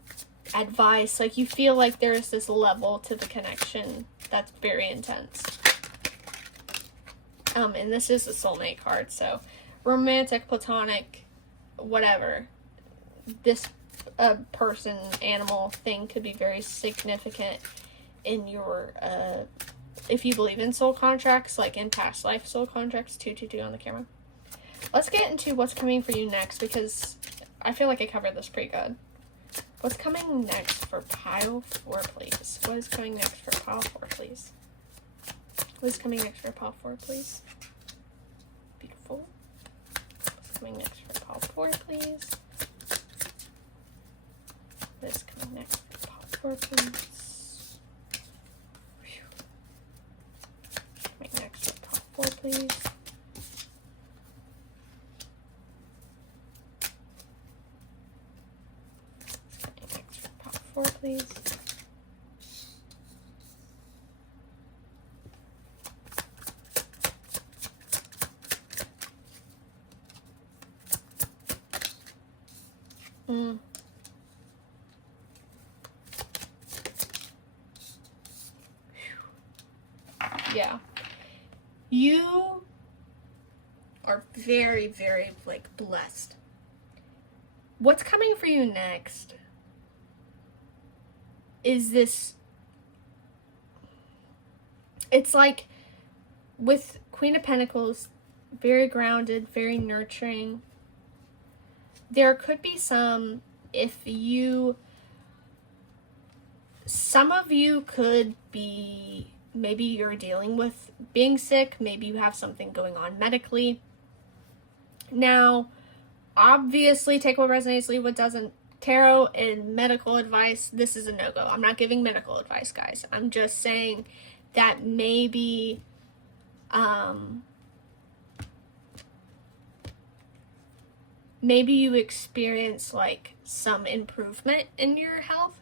advise, like, you feel like there's this level to the connection that's very intense. And this is the soulmate card, so romantic, platonic, whatever, this person, animal, thing could be very significant in your, if you believe in soul contracts, like in past life soul contracts. 222 on the camera. Let's get into what's coming for you next, because I feel like I covered this pretty good. What's coming next for pile 4, please? What is coming next for pile 4, please? What is coming next for pile 4, please? Beautiful. What's coming next for pile 4, please? What is coming next for pile 4, please? Coming next for pile 4, please. Mm. Yeah. You are very, very, like, blessed. What's coming for you next is this. It's like with Queen of Pentacles, very grounded, very nurturing. There could be some, some of you could be, maybe you're dealing with being sick, maybe you have something going on medically. Now, obviously, take what resonates, leave what doesn't. Tarot and medical advice, this is a no-go. I'm not giving medical advice, guys. I'm just saying that maybe maybe you experience like some improvement in your health,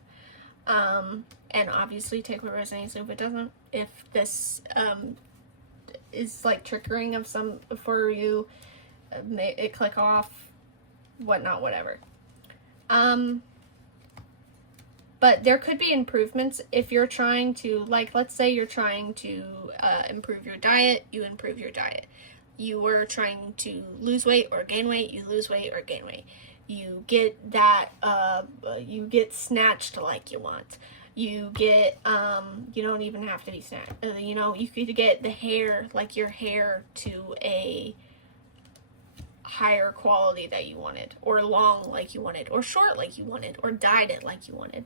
and obviously take what resonates, leave what doesn't. If this is like triggering of some for you, it click off, whatnot, whatever. But there could be improvements if you're trying to, like, let's say you're trying to improve your diet, you improve your diet. You were trying to lose weight or gain weight, you lose weight or gain weight. You get that, you get snatched like you want. You get, you don't even have to be snatched. You know, you could get the hair, like your hair, to a higher quality that you wanted, or long like you wanted, or short like you wanted, or dyed it like you wanted.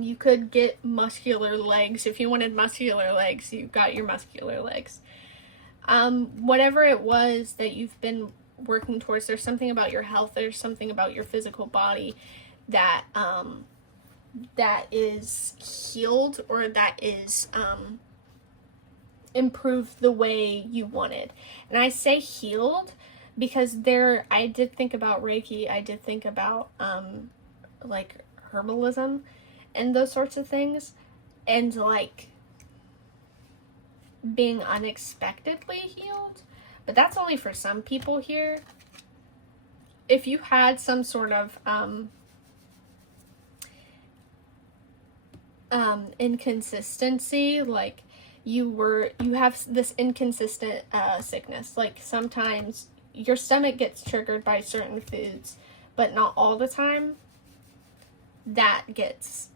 You could get muscular legs. If you wanted muscular legs, you got your muscular legs. Whatever it was that you've been working towards, there's something about your health, there's something about your physical body that that is healed, or that is improved the way you wanted. And I say healed because I did think about Reiki, I did think about like herbalism and those sorts of things, and like being unexpectedly healed, but that's only for some people here. If you had some sort of inconsistency, like you have this inconsistent sickness, like sometimes your stomach gets triggered by certain foods, but not all the time, that gets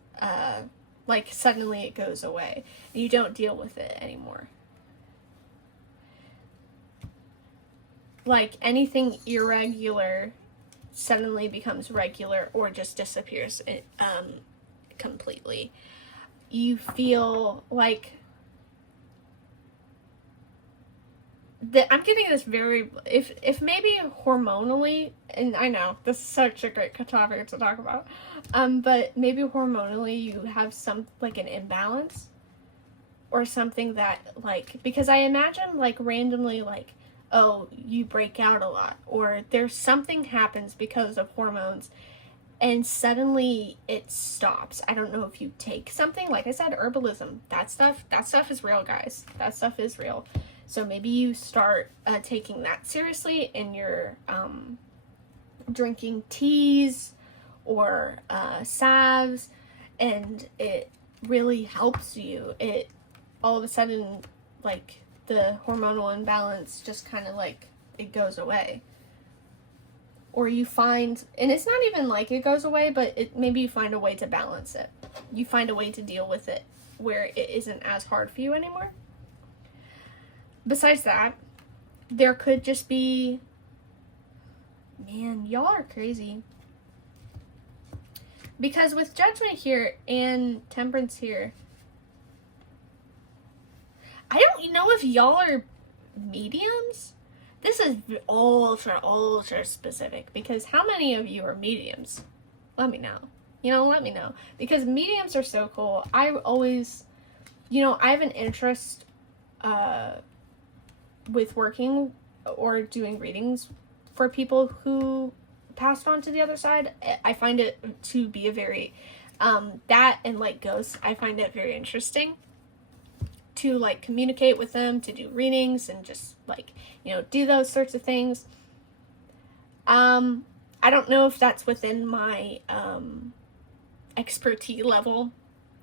like suddenly it goes away and you don't deal with it anymore. Like anything irregular suddenly becomes regular, or just disappears completely. You feel like I'm getting this very, if maybe hormonally, and I know this is such a great topic to talk about, but maybe hormonally you have some, like, an imbalance or something that, like, because I imagine, like, randomly, like, oh, you break out a lot, or there's something happens because of hormones and suddenly it stops. I don't know if you take something, like I said, herbalism, that stuff is real, guys. That stuff is real. So maybe you start taking that seriously, and you're drinking teas or salves, and it really helps you. It all of a sudden, like, the hormonal imbalance just kind of like it goes away. Or you find, and it's not even like it goes away, but maybe you find a way to balance it. You find a way to deal with it where it isn't as hard for you anymore. Besides that, there could just be, man, y'all are crazy. Because with Judgment here and Temperance here, I don't know if y'all are mediums. This is ultra specific, because how many of you are mediums? Let me know. Let me know. Because mediums are so cool. I always, I have an interest with working or doing readings for people who passed on to the other side. I find it to be a very, that and like ghosts, I find it very interesting to like communicate with them, to do readings and just like, do those sorts of things. I don't know if that's within my expertise level.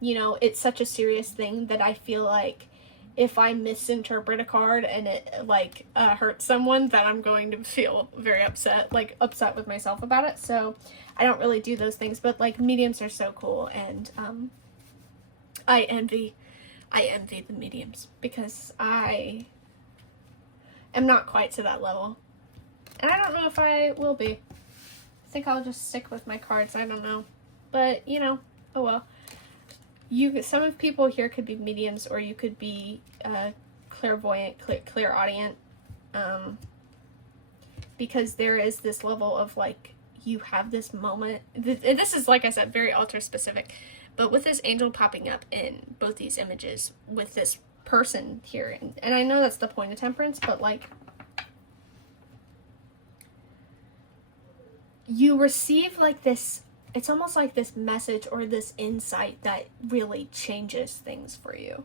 You know, it's such a serious thing that I feel like if I misinterpret a card and it like hurts someone, then I'm going to feel very upset with myself about it. So I don't really do those things, but like mediums are so cool, and I envy the mediums because I am not quite to that level, and I don't know if I will be. I think I'll just stick with my cards. I don't know, but you know, oh well. Some of people here could be mediums, or you could be clairvoyant, clairaudient, because there is this level of like, you have this moment. This is, like I said, very altar specific, but with this angel popping up in both these images with this person here, and I know that's the point of temperance, but like, you receive like this, it's almost like this message or this insight that really changes things for you.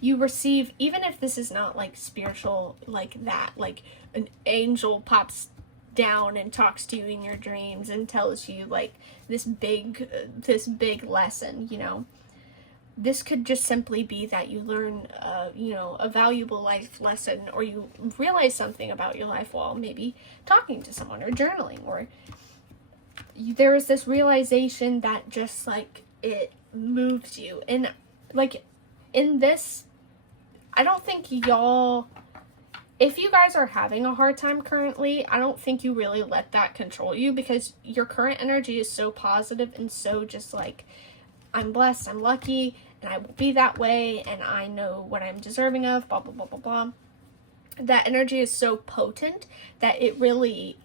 You receive, even if this is not like spiritual like that, like an angel pops down and talks to you in your dreams and tells you like this big lesson, you know. This could just simply be that you learn, you know, a valuable life lesson, or you realize something about your life while maybe talking to someone or journaling, or there is this realization that just like it moves you. And like in this, I don't think y'all, if you guys are having a hard time currently, I don't think you really let that control you, because your current energy is so positive and so just like, I'm blessed, I'm lucky, and I will be that way, and I know what I'm deserving of, blah blah blah blah blah. That energy is so potent that it really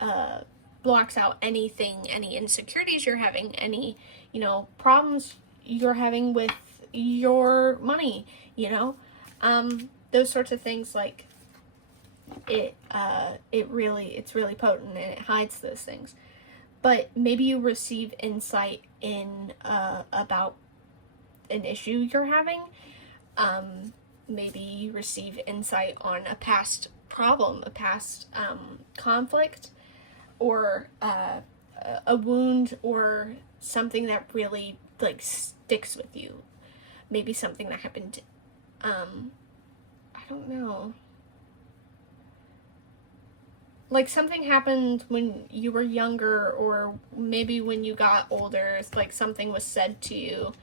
blocks out anything, any insecurities you're having, any, you know, problems you're having with your money, you know, those sorts of things. Like it's really potent, and it hides those things. But maybe you receive insight in about an issue you're having. Maybe you receive insight on a past problem, a past conflict, or a wound, or something that really like sticks with you. Maybe something that happened, I don't know. Like something happened when you were younger, or maybe when you got older, like something was said to you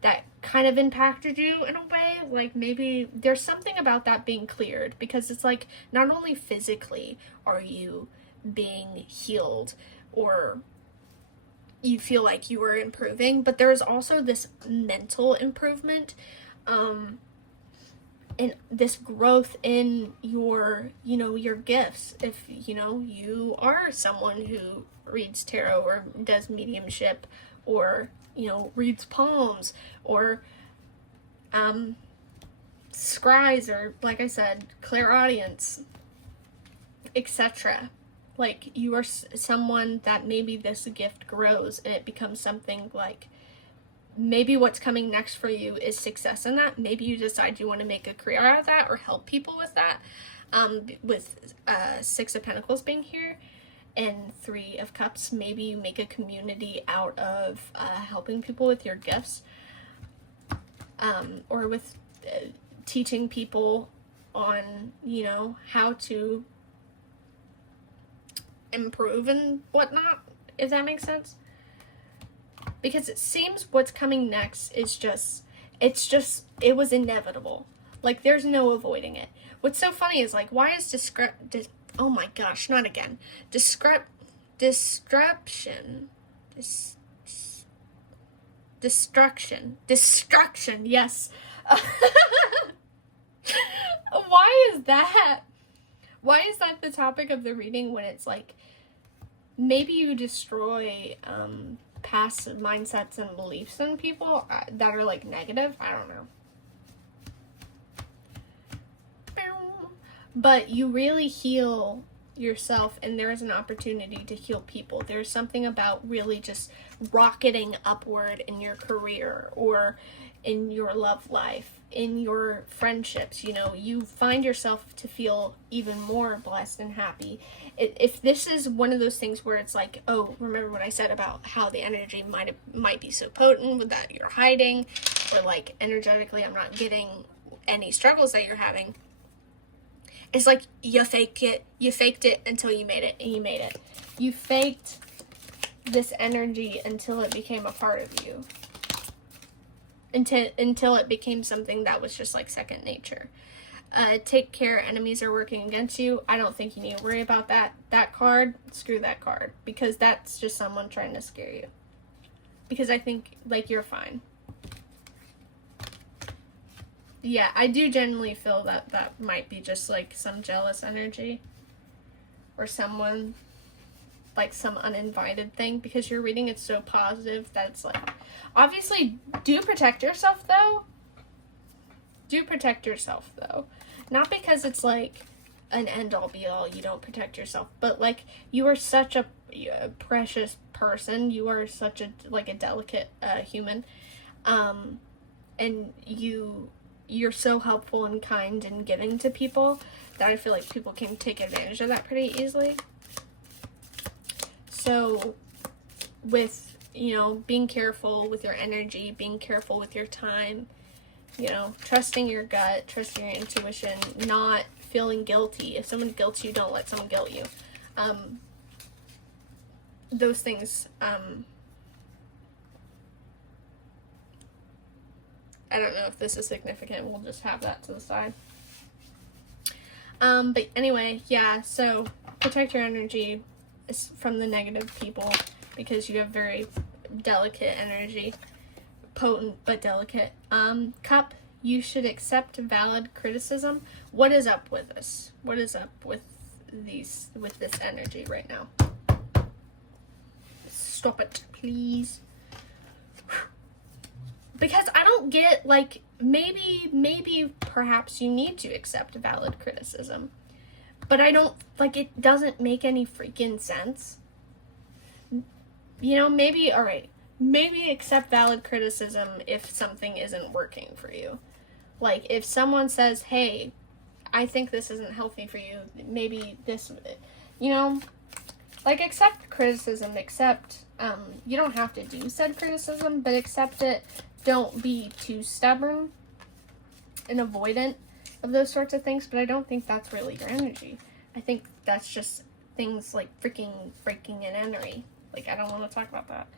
that kind of impacted you in a way. Like maybe there's something about that being cleared, because it's like not only physically are you being healed or you feel like you are improving, but there's also this mental improvement, and this growth in your, you know, your gifts. If, you know, you are someone who reads tarot or does mediumship, or, you know, reads palms, or scries, or like I said, clairaudience, etc. Like you are someone that maybe this gift grows and it becomes something like, maybe what's coming next for you is success in that. Maybe you decide you want to make a career out of that or help people with that. With Six of Pentacles being here and Three of Cups, maybe you make a community out of helping people with your gifts, or with teaching people on, you know, how to improve and whatnot, if that makes sense. Because it seems what's coming next is just, it was inevitable. Like, there's no avoiding it. What's so funny is, like, why is oh my gosh, not again. Destruction, yes. Why is that? Why is that the topic of the reading, when it's like, maybe you destroy past mindsets and beliefs in people that are like negative? I don't know. But you really heal yourself, and there is an opportunity to heal people. There's something about really just rocketing upward in your career, or in your love life, in your friendships. You know, you find yourself to feel even more blessed and happy. If this is one of those things where it's like, oh, remember what I said about how the energy might be so potent that you're hiding, or like energetically I'm not getting any struggles that you're having. It's like you faked it until you made it, and you made it. You faked this energy until it became a part of you. Until it became something that was just like second nature. Take care, enemies are working against you. I don't think you need to worry about that. That card, screw that card, because that's just someone trying to scare you. Because I think, like, you're fine. Yeah, I do genuinely feel that that might be just like some jealous energy, or someone, like some uninvited thing, because your reading is so positive that it's like, obviously do protect yourself though. Do protect yourself though. Not because it's like an end all be all, you don't protect yourself, but like you are such a precious person. You are such a delicate human. And you're so helpful and kind and giving to people that I feel like people can take advantage of that pretty easily. So with, you know, being careful with your energy, being careful with your time, you know, trusting your gut, trusting your intuition, not feeling guilty. If someone guilts you, don't let someone guilt you. Those things, I don't know if this is significant. We'll just have that to the side. But anyway, yeah, so protect your energy from the negative people, because you have very delicate energy. Potent but delicate. Cup, you should accept valid criticism. What is up with this? What is up with this energy right now? Stop it, please. Because I don't get, like, maybe perhaps you need to accept valid criticism. But I don't, like, it doesn't make any freaking sense. You know, maybe, alright, maybe accept valid criticism if something isn't working for you. Like, if someone says, hey, I think this isn't healthy for you, maybe this, you know, like, accept criticism, you don't have to do said criticism, but accept it. Don't be too stubborn and avoidant of those sorts of things, but I don't think that's really your energy. I think that's just things like freaking breaking an energy. Like, I don't want to talk about that.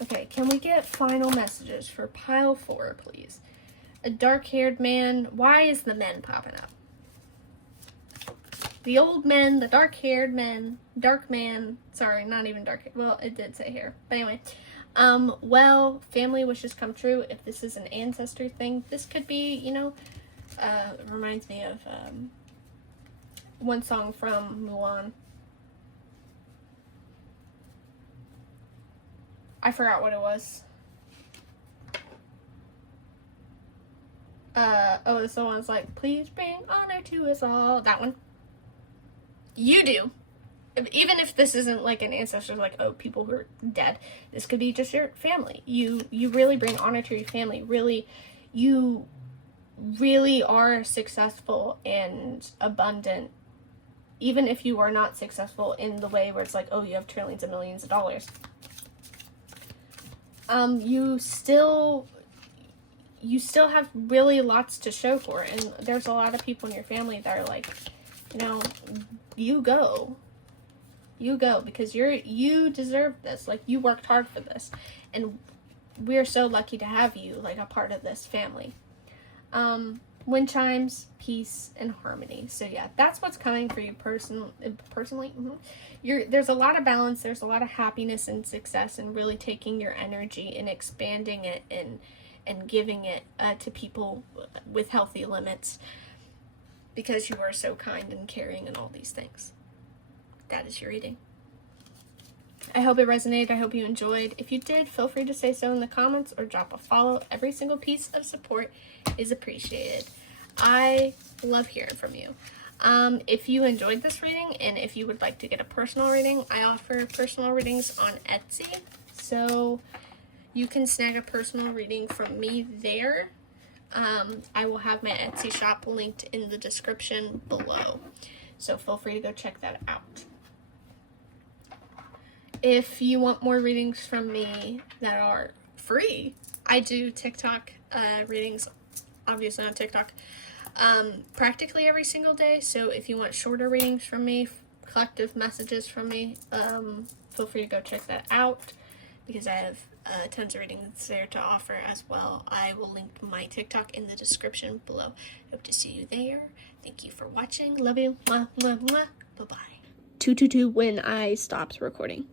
Okay, can we get final messages for pile 4, please? A dark-haired man. Why is the men popping up? The old men, the dark-haired men, dark man. Sorry, not even dark. Well, it did say hair. But anyway. Well, family wishes come true. If this is an ancestor thing, this could be, you know, reminds me of, one song from Mulan. I forgot what it was. Oh, this one's like, please bring honor to us all. That one. You do. Even if this isn't like an ancestor, like, oh, people who are dead, this could be just your family. You really bring honor to your family. Really, you really are successful and abundant, even if you are not successful in the way where it's like, oh, you have trillions and millions of dollars. You still have really lots to show for it, and there's a lot of people in your family that are like, you know, you go, because you deserve this. Like, you worked hard for this, and we're so lucky to have you, like, a part of this family. Wind chimes, peace, and harmony. So yeah, that's what's coming for you personally. There's a lot of balance, there's a lot of happiness and success, and really taking your energy and expanding it and giving it to people with healthy limits, because you are so kind and caring and all these things. That is your reading. I hope it resonated. I hope you enjoyed. If you did, feel free to say so in the comments or drop a follow. Every single piece of support is appreciated. I love hearing from you. If you enjoyed this reading, and if you would like to get a personal reading, I offer personal readings on Etsy. So you can snag a personal reading from me there. I will have my Etsy shop linked in the description below, so feel free to go check that out. If you want more readings from me that are free, I do TikTok readings, obviously on TikTok, practically every single day. So if you want shorter readings from me, collective messages from me, feel free to go check that out, because I have tons of readings there to offer as well. I will link my TikTok in the description below. Hope to see you there. Thank you for watching. Love you. Mwah, mwah, mwah. Bye-bye. 222 when I stopped recording.